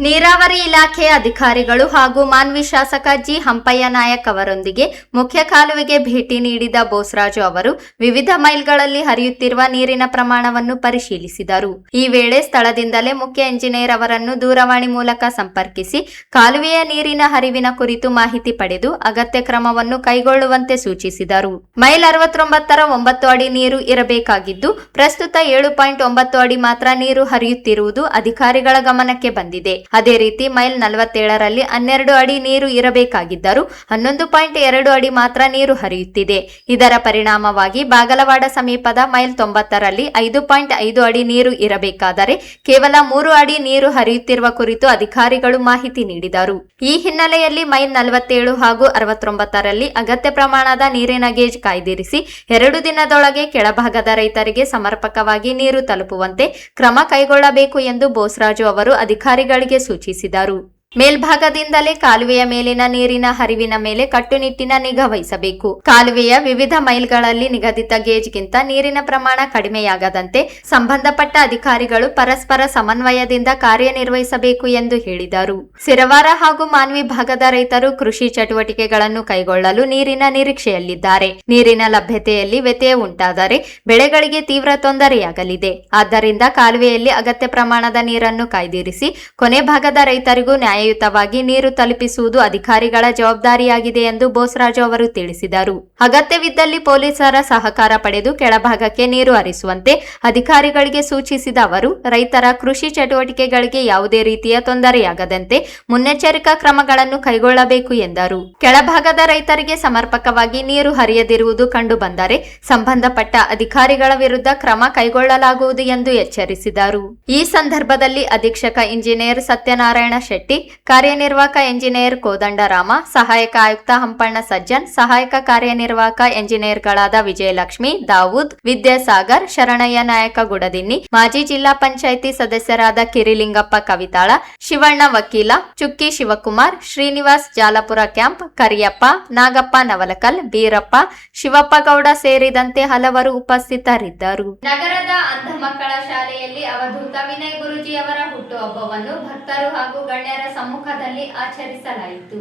ನೀರಾವರಿ ಇಲಾಖೆ ಅಧಿಕಾರಿಗಳು ಹಾಗೂ ಮಾನ್ವಿ ಶಾಸಕ ಜಿ ಹಂಪಯ್ಯ ನಾಯಕ್ ಅವರೊಂದಿಗೆ ಮುಖ್ಯ ಕಾಲುವೆಗೆ ಭೇಟಿ ನೀಡಿದ ಬೋಸರಾಜು ಅವರು ವಿವಿಧ ಮೈಲ್ಗಳಲ್ಲಿ ಹರಿಯುತ್ತಿರುವ ನೀರಿನ ಪ್ರಮಾಣವನ್ನು ಪರಿಶೀಲಿಸಿದರು. ಈ ವೇಳೆ ಸ್ಥಳದಿಂದಲೇ ಮುಖ್ಯ ಎಂಜಿನಿಯರ್ ಅವರನ್ನು ದೂರವಾಣಿ ಮೂಲಕ ಸಂಪರ್ಕಿಸಿ ಕಾಲುವೆಯ ನೀರಿನ ಹರಿವಿನ ಕುರಿತು ಮಾಹಿತಿ ಪಡೆದು ಅಗತ್ಯ ಕ್ರಮವನ್ನು ಕೈಗೊಳ್ಳುವಂತೆ ಸೂಚಿಸಿದರು. ಮೈಲ್ 69ರ 9 ಅಡಿ ನೀರು ಇರಬೇಕಾಗಿದ್ದು ಪ್ರಸ್ತುತ 7.9 ಅಡಿ ಮಾತ್ರ ನೀರು ಹರಿಯುತ್ತಿರುವುದು ಅಧಿಕಾರಿಗಳ ಗಮನಕ್ಕೆ ಬಂದಿದೆ. ಅದೇ ರೀತಿ ಮೈಲ್ 47ರಲ್ಲಿ 12 ಅಡಿ ನೀರು ಇರಬೇಕಾಗಿದ್ದರೂ 11.2 ಅಡಿ ಮಾತ್ರ ನೀರು ಹರಿಯುತ್ತಿದೆ. ಇದರ ಪರಿಣಾಮವಾಗಿ ಬಾಗಲವಾಡ ಸಮೀಪದ ಮೈಲ್ 90ರಲ್ಲಿ 5.5 ಅಡಿ ನೀರು ಇರಬೇಕಾದರೆ ಕೇವಲ 3 ಅಡಿ ನೀರು ಹರಿಯುತ್ತಿರುವ ಕುರಿತು ಅಧಿಕಾರಿಗಳು ಮಾಹಿತಿ ನೀಡಿದರು. ಈ ಹಿನ್ನೆಲೆಯಲ್ಲಿ ಮೈಲ್ 47 ಹಾಗೂ 69ರಲ್ಲಿ ಅಗತ್ಯ ಪ್ರಮಾಣದ ನೀರಿನ ಗೇಜ್ ಕಾಯ್ದಿರಿಸಿ 2 ದಿನದೊಳಗೆ ಕೆಳಭಾಗದ ರೈತರಿಗೆ ಸಮರ್ಪಕವಾಗಿ ನೀರು ತಲುಪುವಂತೆ ಕ್ರಮ ಕೈಗೊಳ್ಳಬೇಕು ಎಂದು ಬೋಸರಾಜು ಅವರು ಅಧಿಕಾರಿಗಳಿಗೆ ಸೂಚಿಸಿದರು. ಮೇಲ್ಭಾಗದಿಂದಲೇ ಕಾಲುವೆಯ ಮೇಲಿನ ನೀರಿನ ಹರಿವಿನ ಮೇಲೆ ಕಟ್ಟುನಿಟ್ಟಿನ ನಿಗಾ ವಹಿಸಬೇಕು. ಕಾಲುವೆಯ ವಿವಿಧ ಮೈಲ್ಗಳಲ್ಲಿ ನಿಗದಿತ ಗೇಜ್ಗಿಂತ ನೀರಿನ ಪ್ರಮಾಣ ಕಡಿಮೆಯಾಗದಂತೆ ಸಂಬಂಧಪಟ್ಟ ಅಧಿಕಾರಿಗಳು ಪರಸ್ಪರ ಸಮನ್ವಯದಿಂದ ಕಾರ್ಯನಿರ್ವಹಿಸಬೇಕು ಎಂದು ಹೇಳಿದರು. ಸಿರವಾರ ಹಾಗೂ ಮಾನ್ವಿ ಭಾಗದ ರೈತರು ಕೃಷಿ ಚಟುವಟಿಕೆಗಳನ್ನು ಕೈಗೊಳ್ಳಲು ನೀರಿನ ನಿರೀಕ್ಷೆಯಲ್ಲಿದ್ದಾರೆ. ನೀರಿನ ಲಭ್ಯತೆಯಲ್ಲಿ ವ್ಯತ್ಯಯ ಉಂಟಾದರೆ ಬೆಳೆಗಳಿಗೆ ತೀವ್ರ ತೊಂದರೆಯಾಗಲಿದೆ. ಆದ್ದರಿಂದ ಕಾಲುವೆಯಲ್ಲಿ ಅಗತ್ಯ ಪ್ರಮಾಣದ ನೀರನ್ನು ಕಾಯ್ದಿರಿಸಿ ಕೊನೆ ಭಾಗದ ರೈತರಿಗೂ ನ್ಯಾಯಯುತವಾಗಿ ನೀರು ತಲುಪಿಸುವುದು ಅಧಿಕಾರಿಗಳ ಜವಾಬ್ದಾರಿಯಾಗಿದೆ ಎಂದು ಬೋಸರಾಜು ಅವರು ತಿಳಿಸಿದರು. ಅಗತ್ಯವಿದ್ದಲ್ಲಿ ಪೊಲೀಸರ ಸಹಕಾರ ಪಡೆದು ಕೆಳಭಾಗಕ್ಕೆ ನೀರು ಹರಿಸುವಂತೆ ಅಧಿಕಾರಿಗಳಿಗೆ ಸೂಚಿಸಿದ ಅವರು ರೈತರ ಕೃಷಿ ಚಟುವಟಿಕೆಗಳಿಗೆ ಯಾವುದೇ ರೀತಿಯ ತೊಂದರೆಯಾಗದಂತೆ ಮುನ್ನೆಚ್ಚರಿಕಾ ಕ್ರಮಗಳನ್ನು ಕೈಗೊಳ್ಳಬೇಕು ಎಂದರು. ಕೆಳಭಾಗದ ರೈತರಿಗೆ ಸಮರ್ಪಕವಾಗಿ ನೀರು ಹರಿಯದಿರುವುದು ಕಂಡುಬಂದರೆ ಸಂಬಂಧಪಟ್ಟ ಅಧಿಕಾರಿಗಳ ವಿರುದ್ಧ ಕ್ರಮ ಕೈಗೊಳ್ಳಲಾಗುವುದು ಎಂದು ಎಚ್ಚರಿಸಿದರು. ಈ ಸಂದರ್ಭದಲ್ಲಿ ಅಧೀಕ್ಷಕ ಇಂಜಿನಿಯರ್ ಸತ್ಯನಾರಾಯಣ ಶೆಟ್ಟಿ, ಕಾರ್ಯನಿರ್ವಾಹಕ ಎಂಜಿನಿಯರ್ ಕೋದಂಡರಾಮ, ಸಹಾಯಕ ಆಯುಕ್ತ ಹಂಪಣ್ಣ ಸಜ್ಜನ್, ಸಹಾಯಕ ಕಾರ್ಯನಿರ್ವಾಹಕ ಎಂಜಿನಿಯರ್ಗಳಾದ ವಿಜಯಲಕ್ಷ್ಮಿ, ದಾವೂದ್, ವಿದ್ಯಾಸಾಗರ್, ಶರಣಯ್ಯ ನಾಯಕ ಗುಡದಿನ್ನಿ, ಮಾಜಿ ಜಿಲ್ಲಾ ಪಂಚಾಯಿತಿ ಸದಸ್ಯರಾದ ಕಿರಿಲಿಂಗಪ್ಪ ಕವಿತಾಳ, ಶಿವಣ್ಣ ವಕೀಲ, ಚುಕ್ಕಿ ಶಿವಕುಮಾರ್, ಶ್ರೀನಿವಾಸ್ ಜಾಲಪುರ ಕ್ಯಾಂಪ್, ಕರಿಯಪ್ಪ, ನಾಗಪ್ಪ ನವಲಕಲ್, ಬೀರಪ್ಪ, ಶಿವಪ್ಪ ಗೌಡ ಸೇರಿದಂತೆ ಹಲವರು ಉಪಸ್ಥಿತರಿದ್ದರು. ನಗರದ ಅಂಧ ಮಕ್ಕಳ ಶಾಲೆಯಲ್ಲಿ ಅವಧೂತ ವಿನಯ್ ಗುರೂಜಿ ಅವರ ಹುಟ್ಟುಹಬ್ಬವನ್ನು ಭಕ್ತರು ಹಾಗೂ ಗಣ್ಯರ ಸಮ್ಮುಖದಲ್ಲಿ ಆಚರಿಸಲಾಯಿತು.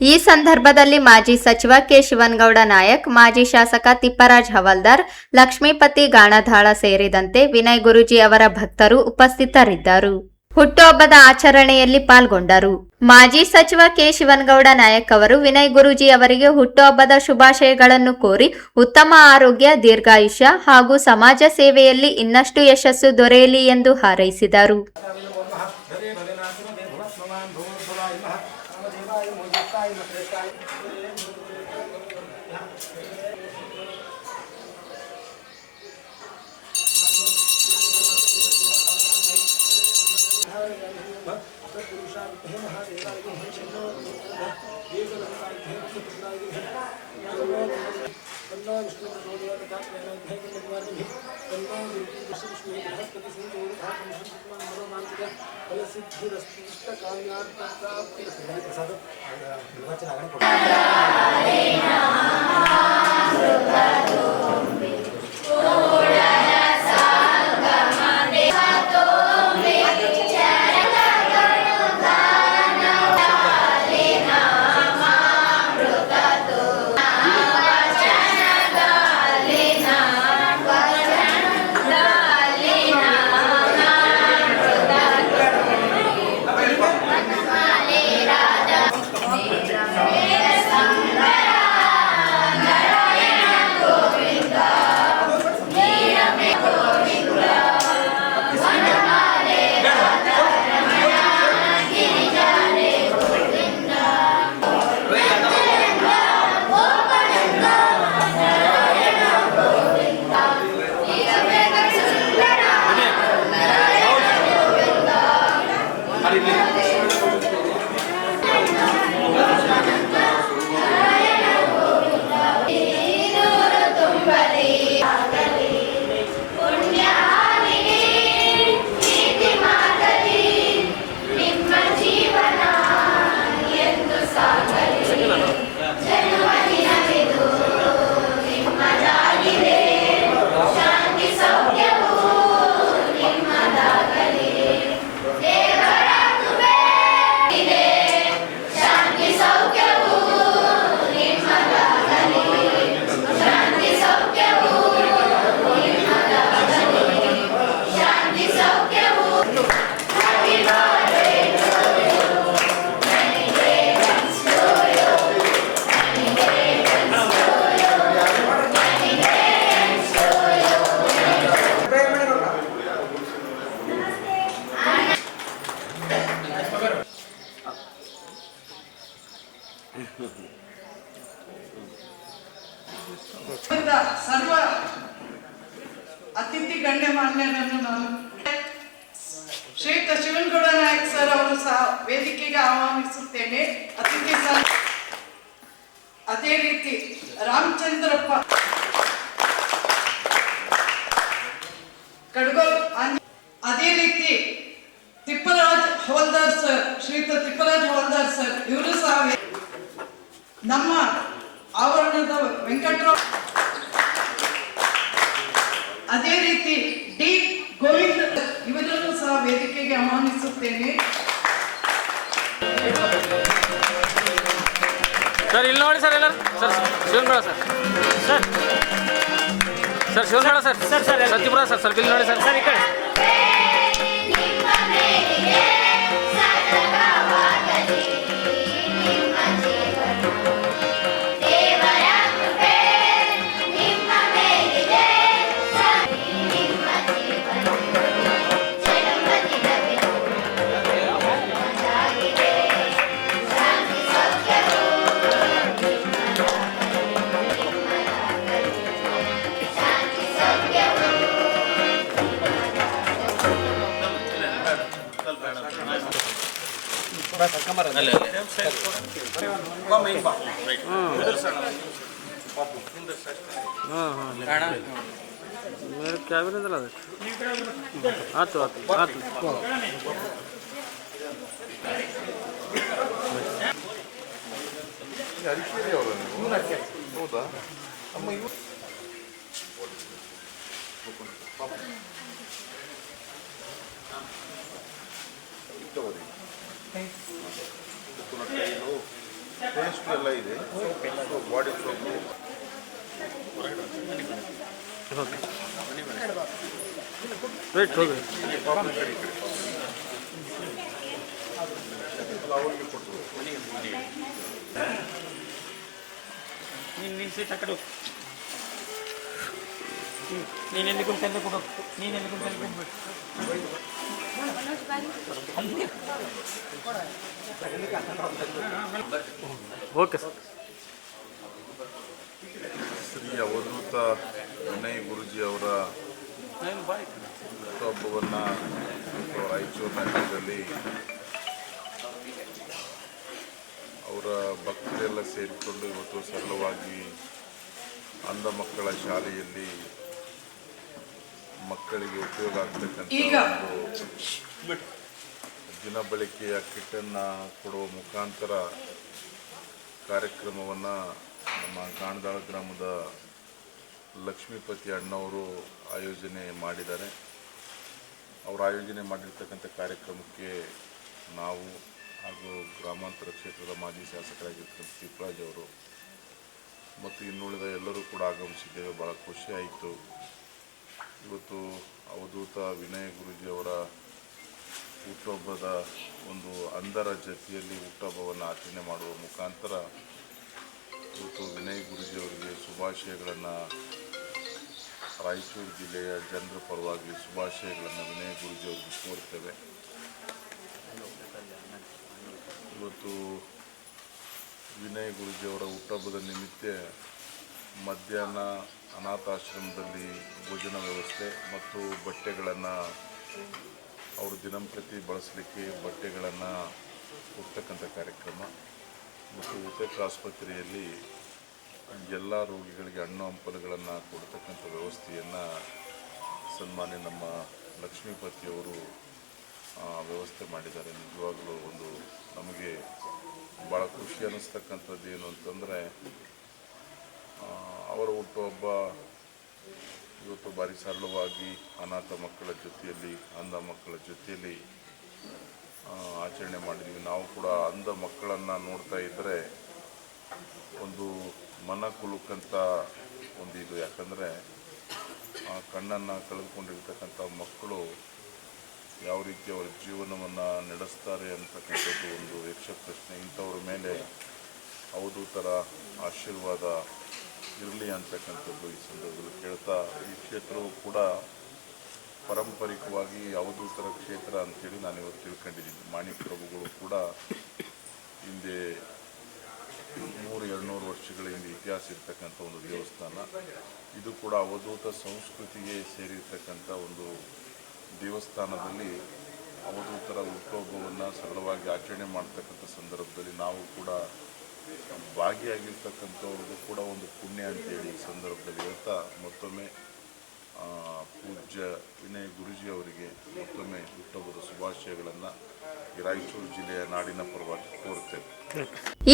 ಈ ಸಂದರ್ಭದಲ್ಲಿ ಮಾಜಿ ಸಚಿವ ಕೆ ಶಿವನಗೌಡ ನಾಯಕ್, ಮಾಜಿ ಶಾಸಕ ತಿಪ್ಪರಾಜ್ ಹವಾಲ್ದಾರ್, ಲಕ್ಷ್ಮೀಪತಿ ಗಾಣದಾಳ ಸೇರಿದಂತೆ ವಿನಯ್ ಗುರೂಜಿ ಅವರ ಭಕ್ತರು ಉಪಸ್ಥಿತರಿದ್ದರು. ಹುಟ್ಟುಹಬ್ಬದ ಆಚರಣೆಯಲ್ಲಿ ಪಾಲ್ಗೊಂಡರು. ಮಾಜಿ ಸಚಿವ ಕೆ ಶಿವನಗೌಡ ನಾಯಕ್ ಅವರು ವಿನಯ್ ಗುರೂಜಿ ಅವರಿಗೆ ಹುಟ್ಟುಹಬ್ಬದ ಶುಭಾಶಯಗಳನ್ನು ಕೋರಿ ಉತ್ತಮ ಆರೋಗ್ಯ, ದೀರ್ಘಾಯುಷ್ಯ ಹಾಗೂ ಸಮಾಜ ಸೇವೆಯಲ್ಲಿ ಇನ್ನಷ್ಟು ಯಶಸ್ಸು ದೊರೆಯಲಿ ಎಂದು ಹಾರೈಸಿದರು. ಸರ್ವ ಅತಿಥಿ ಗಣ್ಯಮಾನ್ಯರನ್ನು ನಾನು ಶ್ರೀಯುತ ಶಿವನಗೌಡ ನಾಯಕ್ ಸರ್ ಅವರು ಸಹ ವೇದಿಕೆಗೆ ಆಹ್ವಾನಿಸುತ್ತೇನೆ. ಅತಿಥಿ ಸರ್ ಅದೇ ರೀತಿ ರಾಮಚಂದ್ರಪ್ಪ ಕಡ್ಗೋಲ್, ಅದೇ ರೀತಿ ತಿಪ್ಪರಾಜ್ ಹವಾಲ್ದಾರ್ ಸರ್, ಶ್ರೀಯುತ ತಿಪ್ಪರಾಜ್ ಹವಾಲ್ದಾರ್ ಸರ್ ಇವರು ಸಹ ನಮ್ಮ ಆವರಣದ ವೆಂಕಟರಾವ್, ಅದೇ ರೀತಿ ಡಿ ಗೋವಿಂದ್ ಇವರನ್ನು ಸಹ ವೇದಿಕೆಗೆ ಆಹ್ವಾನಿಸುತ್ತೇನೆ. ಸರ್ ಇಲ್ಲಿ ನೋಡಿ ಸರ್, ಎಲ್ಲರೂ sir Shivanagouda sir, sir sir Shivanagouda sir, sir sir Satyapura sir, ಸ್ವಲ್ಪ ಇಲ್ಲಿ ನೋಡಿ ಸರ್, ಸರ್ ಈ ಕಡೆ मेरे कैबिन चला दे आतो आतो आतो ರೈಟ್ ಹೋಗಿ ನೀನು ಸೀಟ್ ಆ ಕಡೆ ಹೋಗು. ನೀನು ಎಲ್ಲಿ ಕುಂತ ಕೊಡು, ನೀನು ಎಲ್ಲಿ ಕುಂತ ಕೊಡ್ಬೇಕು. Okay sir. ಶ್ರೀ ಅವಧೂತ ವಿನಯ್ ಗುರೂಜಿ ಅವರ ಹುಟ್ಟುಹಬ್ಬವನ್ನು ರಾಯಚೂರು ನಗರದಲ್ಲಿ ಅವರ ಭಕ್ತರೆಲ್ಲ ಸೇರಿಕೊಂಡು ಇವತ್ತು ಸರಳವಾಗಿ ಅಂಧ ಮಕ್ಕಳ ಶಾಲೆಯಲ್ಲಿ ಮಕ್ಕಳಿಗೆ ಉಪಯೋಗ ಆಗ್ತಕ್ಕಂಥ ಒಂದು ದಿನಬಳಕೆಯ ಕಿಟ್ಟನ್ನು ಕೊಡುವ ಮುಖಾಂತರ ಕಾರ್ಯಕ್ರಮವನ್ನು ನಮ್ಮ ಗಾಣದಾಳ ಗ್ರಾಮದ ಲಕ್ಷ್ಮೀಪತಿ ಅಣ್ಣವರು ಆಯೋಜನೆ ಮಾಡಿದ್ದಾರೆ. ಅವರು ಆಯೋಜನೆ ಮಾಡಿರ್ತಕ್ಕಂಥ ಕಾರ್ಯಕ್ರಮಕ್ಕೆ ನಾವು ಹಾಗೂ ಗ್ರಾಮಾಂತರ ಕ್ಷೇತ್ರದ ಮಾಜಿ ಶಾಸಕರಾಗಿರ್ತಕ್ಕಂಥ ತಿಪ್ಪರಾಜ್ ಅವರು ಮತ್ತು ಇನ್ನುಳಿದ ಎಲ್ಲರೂ ಕೂಡ ಆಗಮಿಸಿದ್ದೇವೆ. ಭಾಳ ಖುಷಿಯಾಯಿತು. ಇವತ್ತು ಅವಧೂತ ವಿನಯ್ ಗುರೂಜಿ ಅವರ ಹುಟ್ಟುಹಬ್ಬದ ಒಂದು ಅಂಧರ ಜೊತೆಯಲ್ಲಿ ಹುಟ್ಟುಹಬ್ಬವನ್ನು ಆಚರಣೆ ಮಾಡುವ ಮುಖಾಂತರ ಇವತ್ತು ವಿನಯ್ ಗುರೂಜಿ ಅವರಿಗೆ ಶುಭಾಶಯಗಳನ್ನು ರಾಯಚೂರು ಜಿಲ್ಲೆಯ ಜನರ ಪರವಾಗಿ ಶುಭಾಶಯಗಳನ್ನು ವಿನಯ್ ಗುರೂಜಿ ಅವರಿಗೆ ಕೋರ್ತೇವೆ. ಇವತ್ತು ವಿನಯ್ ಗುರೂಜಿ ಅವರ ಹುಟ್ಟುಹಬ್ಬದ ನಿಮಿತ್ತ ಮಧ್ಯಾಹ್ನ ಅನಾಥಾಶ್ರಮದಲ್ಲಿ ಭೋಜನ ವ್ಯವಸ್ಥೆ ಮತ್ತು ಬಟ್ಟೆಗಳನ್ನು ಅವರು ದಿನಂಪ್ರತಿ ಬಳಸಲಿಕ್ಕೆ ಬಟ್ಟೆಗಳನ್ನು ಕೊಡ್ತಕ್ಕಂಥ ಕಾರ್ಯಕ್ರಮ ಮತ್ತು ಉಪೇಕ್ಷ ಆಸ್ಪತ್ರೆಯಲ್ಲಿ ಎಲ್ಲ ರೋಗಿಗಳಿಗೆ ಹಣ್ಣು ಹಂಪಲುಗಳನ್ನು ಕೊಡ್ತಕ್ಕಂಥ ವ್ಯವಸ್ಥೆಯನ್ನು ಸನ್ಮಾನ್ಯ ನಮ್ಮ ಲಕ್ಷ್ಮೀಪತಿಯವರು ವ್ಯವಸ್ಥೆ ಮಾಡಿದ್ದಾರೆ. ನಿಜವಾಗಲೂ ಒಂದು ನಮಗೆ ಭಾಳ ಖುಷಿ ಅನ್ನಿಸ್ತಕ್ಕಂಥದ್ದು ಏನು ಅಂತಂದರೆ ಅವರ ಹುಟ್ಟುಹಬ್ಬ ಇವತ್ತು ಭಾರಿ ಸರಳವಾಗಿ ಅನಾಥ ಮಕ್ಕಳ ಜೊತೆಯಲ್ಲಿ ಅಂಧ ಮಕ್ಕಳ ಜೊತೆಯಲ್ಲಿ ಆಚರಣೆ ಮಾಡಿದ್ವಿ. ನಾವು ಕೂಡ ಅಂಧ ಮಕ್ಕಳನ್ನು ನೋಡ್ತಾ ಇದ್ದರೆ ಒಂದು ಮನ ಕುಲುಕಂತ ಒಂದು ಇದು, ಯಾಕಂದರೆ ಕಣ್ಣನ್ನು ಕಳೆದುಕೊಂಡಿರ್ತಕ್ಕಂಥ ಮಕ್ಕಳು ಯಾವ ರೀತಿ ಅವರ ಜೀವನವನ್ನು ನಡೆಸ್ತಾರೆ ಅಂತಕ್ಕಂಥದ್ದು ಒಂದು ಯಕ್ಷ ಪ್ರಶ್ನೆ. ಇಂಥವ್ರ ಮೇಲೆ ಅವಧೂತರ ಆಶೀರ್ವಾದ ಇರಲಿ ಅಂತಕ್ಕಂಥದ್ದು ಈ ಸಂದರ್ಭದಲ್ಲಿ ಕೇಳ್ತಾ, ಈ ಕ್ಷೇತ್ರವು ಕೂಡ ಪಾರಂಪರಿಕವಾಗಿ ಅವಧೂತರ ಕ್ಷೇತ್ರ ಅಂತೇಳಿ ನಾನು ಇವತ್ತು ತಿಳ್ಕೊಂಡಿದ್ದೀನಿ. ಮಾಣಿಕ್ ಪ್ರಭುಗಳು ಕೂಡ ಹಿಂದೆ 100-200 ವರ್ಷಗಳ ಹಿಂದೆ ಇತಿಹಾಸ ಇರ್ತಕ್ಕಂಥ ಒಂದು ದೇವಸ್ಥಾನ. ಇದು ಕೂಡ ಅವಧೂತ ಸಂಸ್ಕೃತಿಗೆ ಸೇರಿರ್ತಕ್ಕಂಥ ಒಂದು ದೇವಸ್ಥಾನದಲ್ಲಿ ಅವಧೂತರ ಹುಟ್ಟುಹಬ್ಬವನ್ನು ಸರಳವಾಗಿ ಆಚರಣೆ ಮಾಡ್ತಕ್ಕಂಥ ಸಂದರ್ಭದಲ್ಲಿ ನಾವು ಕೂಡ ಭಾಗಿಯಾಗಿರ್ತಕ್ಕಂಥವ್ರದ್ದು ಕೂಡ ಒಂದು ಪುಣ್ಯ ಅಂತೇಳಿ ಈ ಸಂದರ್ಭದಲ್ಲಿ ಹೇಳ್ತಾ ಮತ್ತೊಮ್ಮೆ ಪೂಜ್ಯ ವಿನಯ್ ಗುರೂಜಿ ಅವರಿಗೆ ಮತ್ತೊಮ್ಮೆ ಹುಟ್ಟುಹಬ್ಬದ ಶುಭಾಶಯಗಳನ್ನು ರಾಯಚೂರು ಜಿಲ್ಲೆಯ ನಾಡಿನ ಪರವಾಗಿ ಕೋರುತ್ತೇವೆ.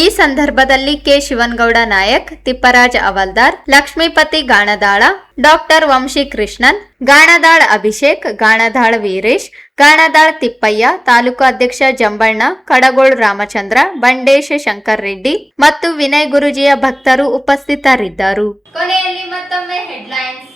ಈ ಸಂದರ್ಭದಲ್ಲಿ ಕೆ ಶಿವನಗೌಡ ನಾಯಕ್, ತಿಪ್ಪರಾಜ್ ಅವಲ್ದಾರ್, ಲಕ್ಷ್ಮೀಪತಿ ಗಾಣದಾಳ, ಡಾಕ್ಟರ್ ವಂಶಿ ಕೃಷ್ಣನ್, ಗಾಣದಾಳ ಅಭಿಷೇಕ್, ಗಾಣದಾಳ ವೀರೇಶ್, ಗಾಣದಾಳ ತಿಪ್ಪಯ್ಯ, ತಾಲೂಕು ಅಧ್ಯಕ್ಷ ಜಂಬಣ್ಣ, ಕಡಗೋಳ್ ರಾಮಚಂದ್ರ, ಬಂಡೇಶ ಶಂಕರ್ ರೆಡ್ಡಿ ಮತ್ತು ವಿನಯ್ ಗುರೂಜಿಯ ಭಕ್ತರು ಉಪಸ್ಥಿತರಿದ್ದರು. ಕೊನೆಯಲ್ಲಿ ಮತ್ತೊಮ್ಮೆ ಹೆಡ್ಲೈನ್ಸ್.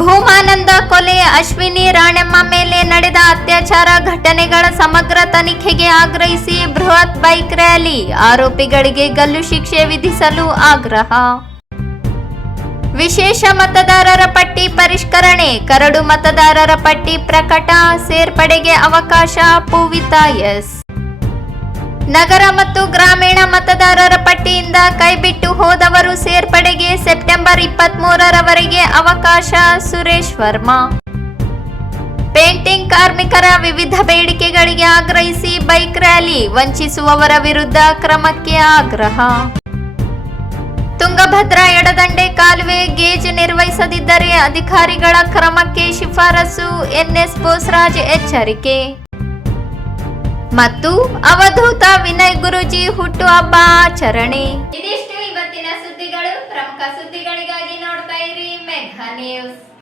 ಭೂಮಾನಂದ ಕೊಲೆ, ಅಶ್ವಿನಿ ರಾಣೆಮ್ಮ ಮೇಲೆ ನಡೆದ ಅತ್ಯಾಚಾರ ಘಟನೆಗಳ ಸಮಗ್ರ ತನಿಖೆಗೆ ಆಗ್ರಹಿಸಿ ಬೃಹತ್ ಬೈಕ್ ರ್ಯಾಲಿ, ಆರೋಪಿಗಳಿಗೆ ಗಲ್ಲು ಶಿಕ್ಷೆ ವಿಧಿಸಲು ಆಗ್ರಹ. ವಿಶೇಷ ಮತದಾರರ ಪಟ್ಟಿ ಪರಿಷ್ಕರಣೆ, ಕರಡು ಮತದಾರರ ಪಟ್ಟಿ ಪ್ರಕಟ, ಸೇರ್ಪಡೆಗೆ ಅವಕಾಶ, ಪೂವಿತಾ ಎಸ್. ನಗರ ಮತ್ತು ಗ್ರಾಮೀಣ ಮತದಾರರ ಪಟ್ಟಿಯಿಂದ ಕೈಬಿಟ್ಟು ಹೋದವರು ಸೇರ್ಪಡೆಗೆ ಸೆಪ್ಟೆಂಬರ್ 23ರವರೆಗೆ ಅವಕಾಶ, ಸುರೇಶ್ ವರ್ಮಾ. ಪೇಂಟಿಂಗ್ ಕಾರ್ಮಿಕರ ವಿವಿಧ ಬೇಡಿಕೆಗಳಿಗೆ ಆಗ್ರಹಿಸಿ ಬೈಕ್ ರ್ಯಾಲಿ, ವಂಚಿಸುವವರ ವಿರುದ್ಧ ಕ್ರಮಕ್ಕೆ ಆಗ್ರಹ. ತುಂಗಭದ್ರಾ ಎಡದಂಡೆ ಕಾಲುವೆ ಗೇಜ್ ನಿರ್ವಹಿಸದಿದ್ದರೆ ಅಧಿಕಾರಿಗಳ ಕ್ರಮಕ್ಕೆ ಶಿಫಾರಸು, ಎನ್ಎಸ್ ಬೋಸರಾಜ್ ಎಚ್ಚರಿಕೆ. ಮತ್ತು ಅವಧೂತ ವಿನಯ್ ಗುರೂಜಿ ಹುಟ್ಟುಹಬ್ಬ ಆಚರಣೆ. ಇದಿಷ್ಟು ಇವತ್ತಿನ ಸುದ್ದಿಗಳು. ಪ್ರಮುಖ ಸುದ್ದಿಗಳಿಗಾಗಿ ನೋಡ್ತಾ ಇರಿ ಮೆಘಾ ನ್ಯೂಸ್.